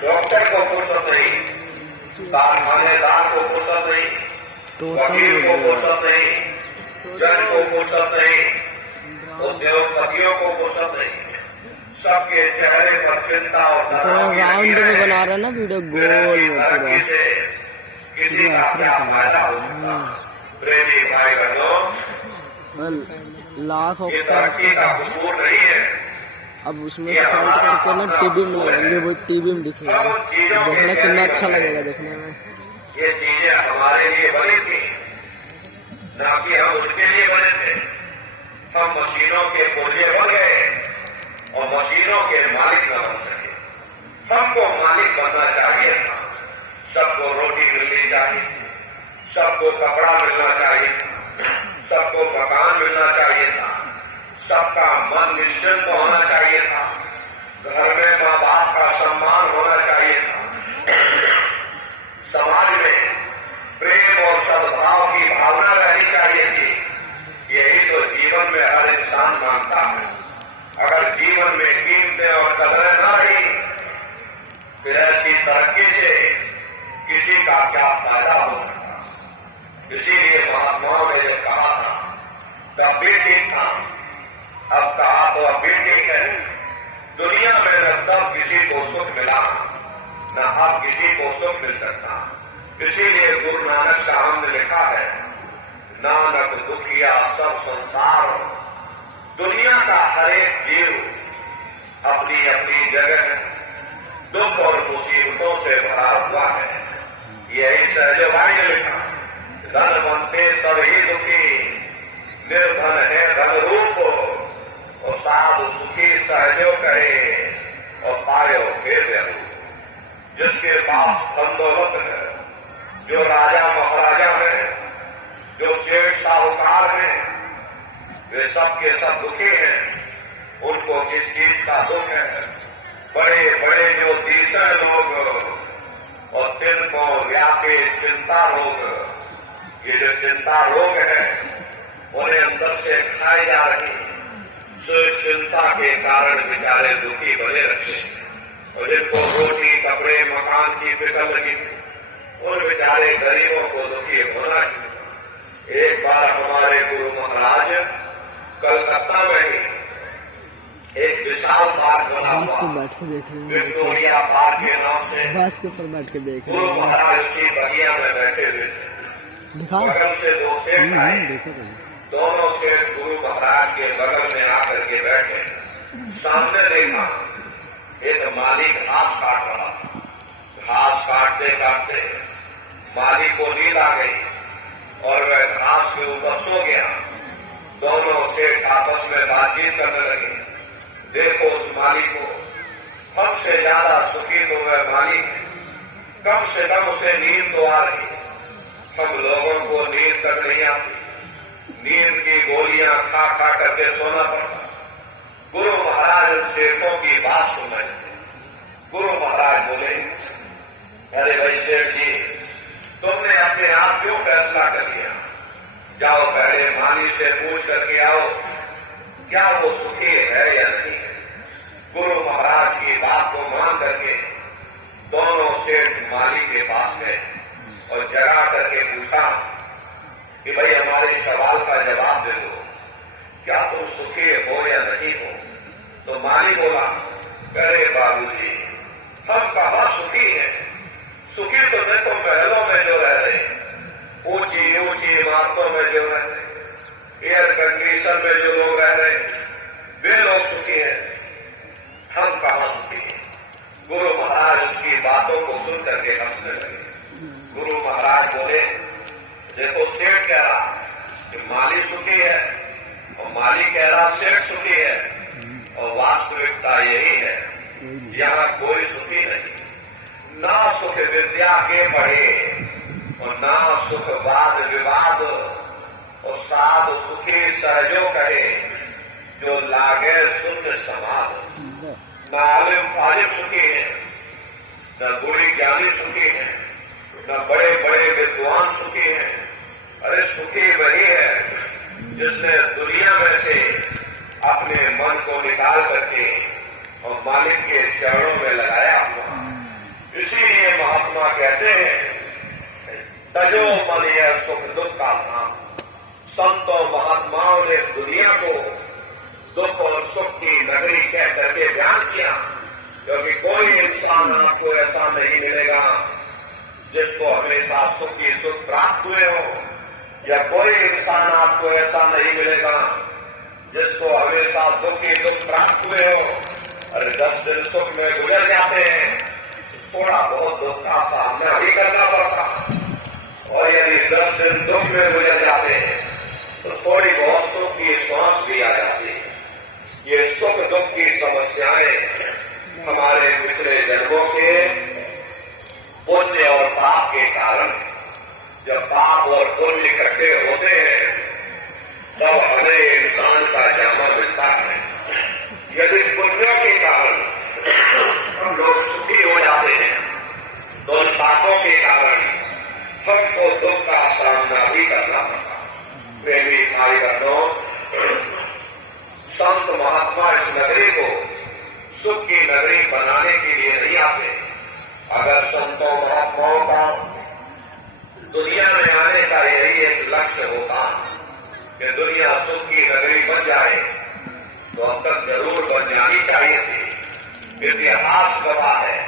डॉक्टर को फुर्सत नहीं, कारखानेदार को फुर्सत नहीं, वकील को फुर्सत नहीं, जज को फुर्सत नहीं, उद्योगपतियों को फुर्सत नहीं। सबके चेहरे पर चिंता और राउंड में बना रहा ना वीडियो, गोल में पूरा किसी का क्या फायदा हो सकता? प्रेमी भाई बहनों, लाखों ये का तरक्की का कसूर नहीं है। अब उसमें से साइड करके ना टीवी में लगाएंगे, वो टीवी में दिखेगा, देखना कितना अच्छा लगेगा देखने में। ये चीजें हमारे लिए बनी थी, ना कि हम उनके लिए बने थे। हम मशीनों के पुर्जे बन गए और मशीनों के मालिक न बन सके। हमको मालिक बनना चाहिए था। सबको रोटी मिलनी चाहिए, सबको कपड़ा मिलना चाहिए, सबको मकान मिलना चाहिए था, सबका मन निश्चिंत होना चाहिए था, घर में माँ बाप का सम्मान होना चाहिए था, समाज में प्रेम और सद्भाव की भावना रहनी चाहिए थी। यही तो जीवन में हर इंसान मांगता है। अगर जीवन में कीमतें और कदरें न रही, फिर ऐसी तरक्की से किसी का क्या फायदा हो सकता? इसीलिए महात्माओं ने जो कहा था, तब भी ठीक था, अब कहा तो अब भी ठीक है। दुनिया में न तब किसी को सुख मिला, न अब किसी को सुख मिल सकता। इसीलिए गुरु नानक साहब ने लिखा है, नानक दुखिया सब संसार। दुनिया का हर एक जीव अपनी अपनी जगह दुख और मुसीबतों से भरा हुआ है। यही सहज भाई ने लिखा, धन बनते सभी दुखी, निर्धन है धन रूप, और साधु सुखी सहजो कहे और पायो फिर रहू। जिसके पास धन दौलत है, जो राजा महाराजा है, जो सेठ साहूकार हैं, वे सबके सब दुखी हैं। उनको किस चीज का दुख है? बड़े बड़े जो तीसरे लोग और तिनको व्यापे चिंता रोग, ये जो चिंता रोग है उन्हें अंदर से खाई जा रही, तो चिंता के कारण बेचारे दुखी बने रखे। और जिनको रोटी कपड़े मकान की फिक्र लगी, उन बेचारे गरीबों को दुखी होना चाहिए। एक बार हमारे गुरु महाराज कलकत्ता में ही एक विशाल पार्क बना हुआ, बैठ के देख रहे हैं, विक्टोरिया पार्क के नाम से, बस के ऊपर बैठ के देख रहे गुरु हैं। महाराज उसी बगिया में बैठे हुए थे। दिखाओ। बगल से दो सेठ आए। देखो तो। दोनों सेठ गुरु महाराज के बगल में आकर के बैठे। सामने देखा एक मालिक घास काट रहा। घास काटते काटते मालिक को नींद आ गई और वह घास के ऊपर सो गया। दोनों सेठ आपस में बातचीत करने लगे। देखो उस मालिक को, सबसे ज्यादा सुखी तो वह मालिक है। कम से कम उसे नींद तो आ रही। हम लोगों को नींद तक नहीं आती। नींद की गोलियां खा खा करके सोना पड़ता। गुरु महाराज उन सेठों की बात सुन रहे थे। गुरु महाराज बोले, अरे भाई सेठ जी, तुमने अपने आप क्यों फैसला कर लिया? जाओ पहले माली से पूछ करके आओ क्या वो सुखी है या नहीं है। गुरु महाराज की बात को मान करके दोनों सेठ माली के पास गए और जगा करके पूछा कि भाई हमारे सवाल का जवाब दे दो, क्या तुम सुखी हो या नहीं हो? तो माली बोला, अरे बाबूजी, हम कहाँ सुखी हैं? सुखी तो देखो महलों में जो रह रहे, ऊंची ऊंची इमारतों में जो रह रहे, एयर कंडीशन में जो लोग रह रहे, वे लोग सुखी हैं। हम कहाँ सुखी हैं? गुरु महाराज उसकी बातों को सुन करके हंसने लगे। गुरु महाराज बोले, देखो सेठ कह रहा कि माली सुखी है और माली कह रहा सेठ सुखी है, और वास्तविकता यही है, यहाँ कोई सुखी नहीं। ना सुख विद्या के पढ़े और ना सुख वाद विवाद, और साध सुखी सहजो कहे, जो लागे शून्य समाध। न आलिम सुखी है, न गुणी ज्ञानी सुखी है, न बड़े बड़े विद्वान सुखी हैं। अरे सुखी वही है जिसने दुनिया में से अपने मन को निकाल करके और मालिक के चरणों में लगाया हुआ। इसीलिए महात्मा कहते हैं, तजो मन यह सुख दुख का धाम। संतों महात्माओं ने दुनिया को दुख और सुख की नगरी कह करके ध्यान किया, क्योंकि कोई इंसान आपको ऐसा नहीं मिलेगा जिसको हमेशा सुख ही सुख प्राप्त हुए हो, या कोई इंसान आपको ऐसा नहीं मिलेगा जिसको हमेशा दुख ही दुख प्राप्त हुए हो। अरे 10 दिन सुख में गुजर जाते हैं, थोड़ा बहुत दुख का सामना भी करना पड़ता, और यदि 10 दिन दुख में गुजर जाते हैं तो थोड़ी बहुत सुख की सांस भी आ जाती है। ये सुख दुख की समस्याएं हमारे पिछले जन्मों के पुण्य और पाप के कारण, जब पाप और पुण्य इकट्ठे होते हैं तब हमें इंसान का जामा मिलता है। यदि पुण्यों के कारण हम लोग सुखी हो जाते हैं तो उन पापों के कारण हमको दुख का सामना भी करना पड़ता। प्रेमी भाई बहनों, संत महात्मा इस नगरी को सुख की नगरी बनाने के लिए नहीं आते। अगर संतों महात्माओं का दुनिया में आने का यही एक लक्ष्य होता कि दुनिया सुख की नगरी बन जाए, तो अब तक जरूर बन जानी चाहिए थी। इतिहास गवाह है,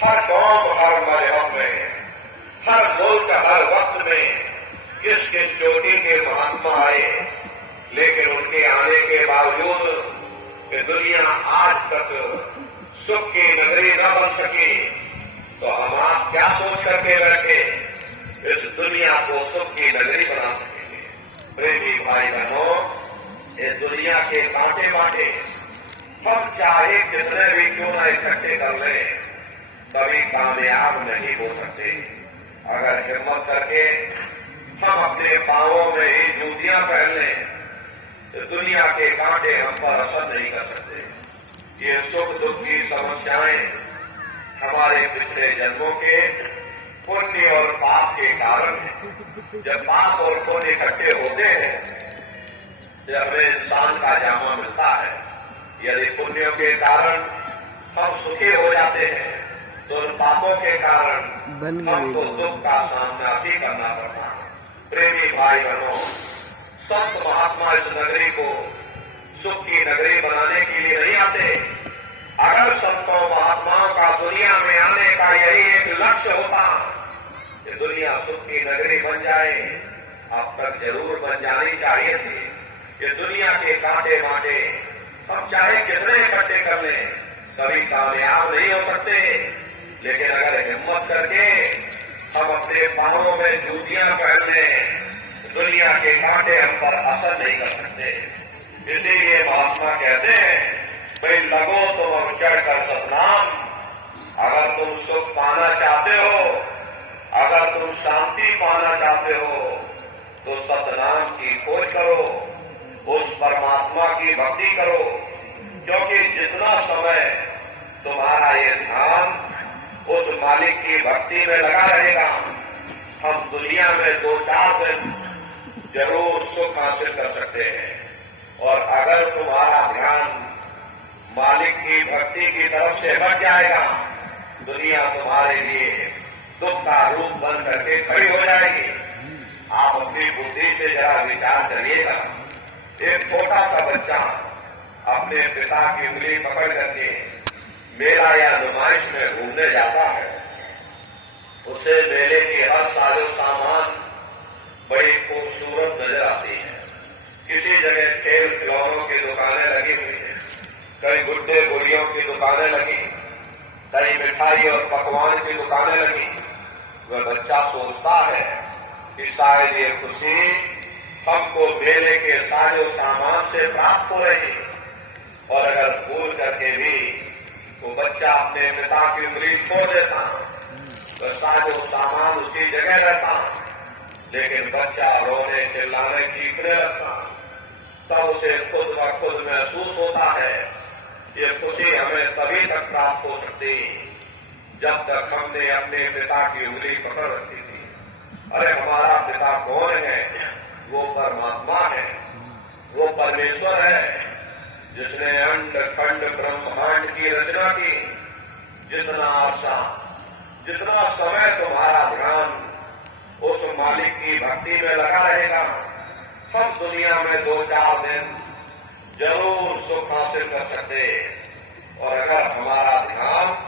हर कौम हर मजहब में, हर मुल्क हर वक्त में किस किस चोटी के महात्मा आए, लेकिन उनके आने के बावजूद कि दुनिया आज तक सुख की नगरी न बन सकी, तो हम आप क्या सोच करके बैठे इस दुनिया को सुख की नगरी बना सकेंगे? प्रेमी भाई बहनों, इस दुनिया के कांटे बांटे हम चाहे कितने भी क्यों न इकट्ठे कर लें, कभी कामयाब नहीं हो सकते। अगर हिम्मत करके हम अपने पांवों में ही जूतियां पहन लें तो दुनिया के कांटे हम पर असर नहीं कर सकते। ये सुख दुख की समस्याएं हमारे पिछले जन्मों के पुण्य और पाप के कारण है। जब पाप और पुण्य इकट्ठे होते हैं तो हमें इंसान का जामा मिलता है। यदि पुण्यों के कारण हम सुखी हो जाते हैं तो उन पापों के कारण हमको दुख का सामना भी करना पड़ता है। प्रेमी भाई बहनों, संत महात्मा इस नगरी को सुख की नगरी बनाने के लिए नहीं आते। अगर संतों महात्माओं का दुनिया में आने का यही एक लक्ष्य होता कि दुनिया सुख की नगरी बन जाए, अब तक जरूर बन जानी चाहिए थी। ये दुनिया के कांटे माटे हम चाहे कितने इकट्ठे कर लें, कभी कामयाब नहीं हो सकते। लेकिन अगर हिम्मत करके हम अपने पांवों में जूतियां पहन लें, दुनिया के कांटे हम पर असर नहीं कर सकते। इसीलिए महात्मा कहते हैं, भाई लगो तो अब चढ़कर सतनाम। अगर तुम सुख पाना चाहते हो, अगर तुम शांति पाना चाहते हो, तो सतनाम की खोज करो, उस परमात्मा की भक्ति करो। क्योंकि जितना समय तुम्हारा ये ध्यान उस मालिक की भक्ति में लगा रहेगा, हम दुनिया में 2-4 दिन जरूर सुख हासिल कर सकते हैं। और अगर तुम्हारा ध्यान मालिक की भक्ति की तरफ से हट जाएगा, दुनिया तुम्हारे लिए दुख का रूप बन करके खड़ी हो जाएगी। आप अपनी बुद्धि से जरा विचार करिएगा। एक छोटा सा बच्चा अपने पिता की उंगली पकड़ करके मेला या नुमाइश में घूमने जाता है। उसे मेले की हर साजो सामान बड़ी खूबसूरत नजर आती है। किसी जगह खेल खिलौनों की दुकानें लगी हुई हैं, कई गुड्डे गुड़ियों की दुकानें लगी, कई मिठाई और पकवान की दुकानें लगी। वह बच्चा सोचता है कि शायद ये खुशी हमको मेले के साजो सामान से प्राप्त हो रही है। और अगर भूल करके भी वो बच्चा अपने पिता की उंगली छोड़ देता, तो साजो सामान उसी जगह रहता, लेकिन बच्चा रोने चिल्लाने चीखने लगता। तब उसे खुद ब खुद महसूस होता है, ये खुशी हमें तभी तक प्राप्त हो सकती जब तक हमने अपने पिता की उंगली पकड़ रखी थी। अरे हमारा पिता कौन है? वो परमात्मा है, वो परमेश्वर है, जिसने अंड खंड ब्रह्मांड की रचना की। जितना आशा, जितना समय तुम्हारा ध्यान उस मालिक की भक्ति में लगा रहेगा, हम दुनिया में 2-4 दिन जरूर सुख हासिल कर सकते। और अगर हमारा ध्यान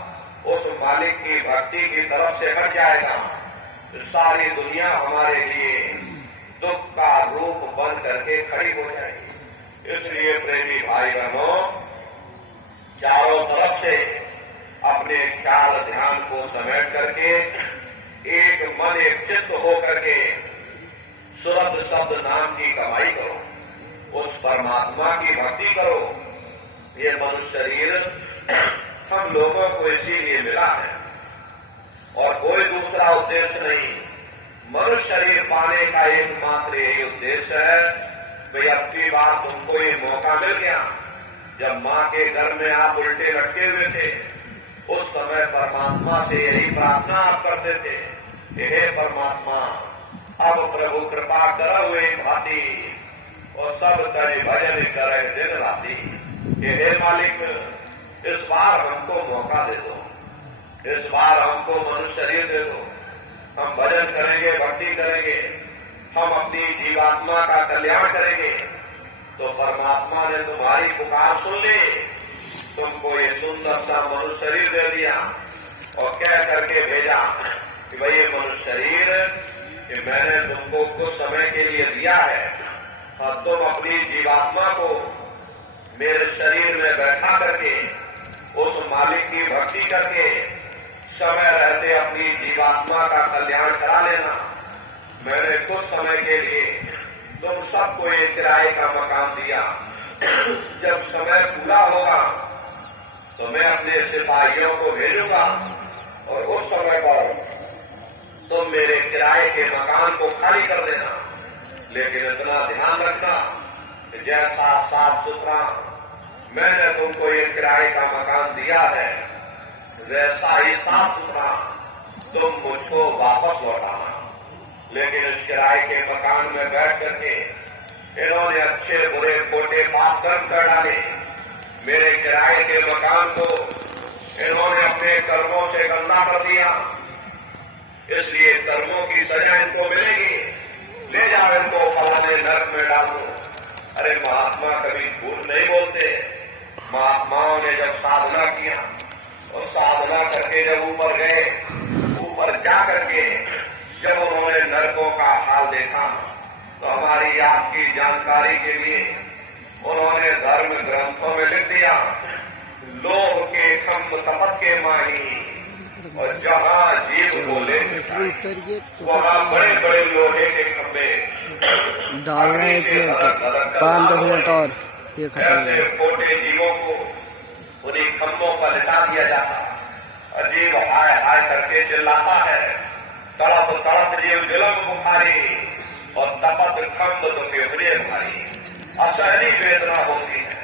उस मालिक की भक्ति की तरफ से हट जाएगा, तो सारी दुनिया हमारे लिए दुख का रूप बन करके खड़ी हो जाएगी। इसलिए प्रेमी भाई बहनों, चारों तरफ से अपने ख्याल ध्यान को समेट करके एक मन एक चित्त हो करके सुरत शब्द नाम की कमाई करो, उस परमात्मा की भक्ति करो। ये मनुष्य शरीर हम लोगों को इसीलिए मिला है और कोई दूसरा उद्देश्य नहीं। मनुष्य शरीर पाने का एकमात्र यही उद्देश्य है, भाई अब की बार तुमको ये मौका मिल गया। जब माँ के घर में आप उल्टे लटके हुए थे, उस समय परमात्मा से यही प्रार्थना आप करते थे कि हे परमात्मा, अब प्रभु कृपा कर हुए भांति और सब करे भजन करे दिन राति। हे मालिक, इस बार हमको मौका दे दो, इस बार हमको मनुष्य शरीर दे दो। हम भजन करेंगे, भक्ति करेंगे, हम अपनी जीवात्मा का कल्याण करेंगे। तो परमात्मा ने तुम्हारी पुकार सुन ली, तुमको ये सुंदर सा मनुष्य शरीर दे दिया और कह करके भेजा कि भाई ये मनुष्य शरीर कि मैंने तुमको कुछ समय के लिए दिया है, और तुम अपनी जीवात्मा को मेरे शरीर में बैठा करके उस मालिक की भक्ति करके समय रहते अपनी जीवात्मा का कल्याण करा लेना। मैंने कुछ समय के लिए तुम सबको एक किराए का मकान दिया। जब समय पूरा होगा तो मैं अपने सिपाहियों को भेजूंगा और उस समय पर तुम मेरे किराए के मकान को खाली कर देना। लेकिन इतना ध्यान रखना कि जैसा साफ सुथरा मैंने तुमको ये किराए का मकान दिया है, वैसा ही साफ सुथरा तुम मुझको वापस लौटाना। लेकिन इस किराए के मकान में बैठ करके इन्होंने अच्छे बुरे खोटे पाप कर्म कर डाले। मेरे किराए के मकान को इन्होंने अपने कर्मों से गंदा कर दिया, इसलिए कर्मों की सजा इनको मिलेगी। ले जाओ इनको फलाने नरक में डाल दो। अरे महात्मा कभी झूठ नहीं बोलते। महात्माओं ने जब साधना किया और साधना करके जब ऊपर गए, ऊपर जा करके जब उन्होंने नरकों का हाल देखा तो हमारी आपकी जानकारी के लिए उन्होंने धर्म ग्रंथों में लिख दिया, लोह के खम्भ तपत के माही, और जहां जीव को ले वहां बड़े बड़े लोहे के खंभे डालना है। 1 मिनट 5-10 मिनट और ये खत्म हो ऐसे छोटे जीवों को उन्हीं खंभों पर लिटा दिया जाता, अजीब हाय हाय करके चिल्लाता है, तड़प तड़प जीव विलंब बुखारी और तपत खंभ दुखे हृदय भारी। असहनीय वेदना होती है,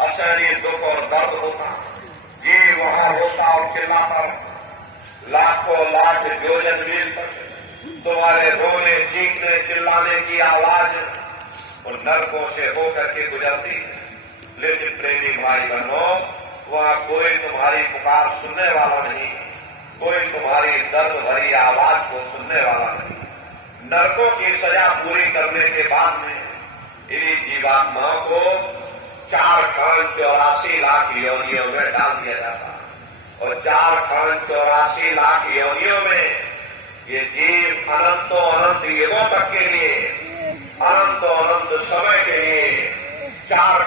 असहनीय दुख और दर्द होता, ये वहां रोता और चिल्लाता, लाखों लाख योजन मील तक तुम्हारे रोने चीखने चिल्लाने की आवाज उन नरकों से होकर के गुजरती है। लेकिन प्रेमी भाई बहनों, वहां कोई तुम्हारी पुकार सुनने वाला नहीं, कोई तुम्हारी दर्द भरी आवाज को सुनने वाला नहीं। नरकों की सजा पूरी करने के बाद में इन्हीं जीवात्माओं को 4 लाख योनियों में डाल दिया जाता, और 4 लाख योनियों में ये जीव अनंतों अनंत युगों तक के लिए, अनंतों अनंत समय के लिए 4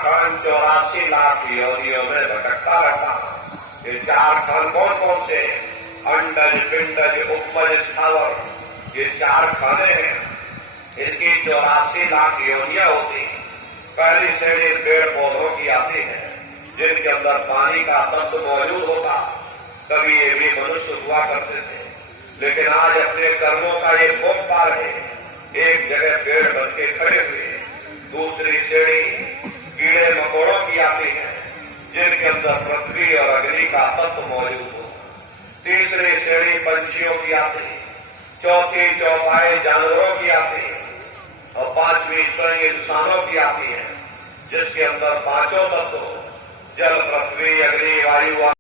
लाख योनियों में भटकता रहता। ये 4 खंड कौन कौन से? अंडज पिंडज उपमज स्थावर, ये 4 खाने हैं। इनकी 84 लाख योनियां होती। पहली श्रेणी पेड़ पौधों की आती है जिनके अंदर पानी का तत्व मौजूद होता। कभी ये भी मनुष्य हुआ करते थे, लेकिन आज अपने कर्मों का ये भोग पा रहे, एक जगह पेड़ बन के खड़े हुए। दूसरी श्रेणी कीड़े मकोड़ों की आती है जिनके अंदर पृथ्वी और अग्नि का तत्व मौजूद हो। तीसरी श्रेणी पंछियों की आती, चौथी चौपाई जानवरों की आती, और 5वीं स्वयं इंसानों की आती है जिसके अंदर 5 तत्व जल पृथ्वी अग्नि वायु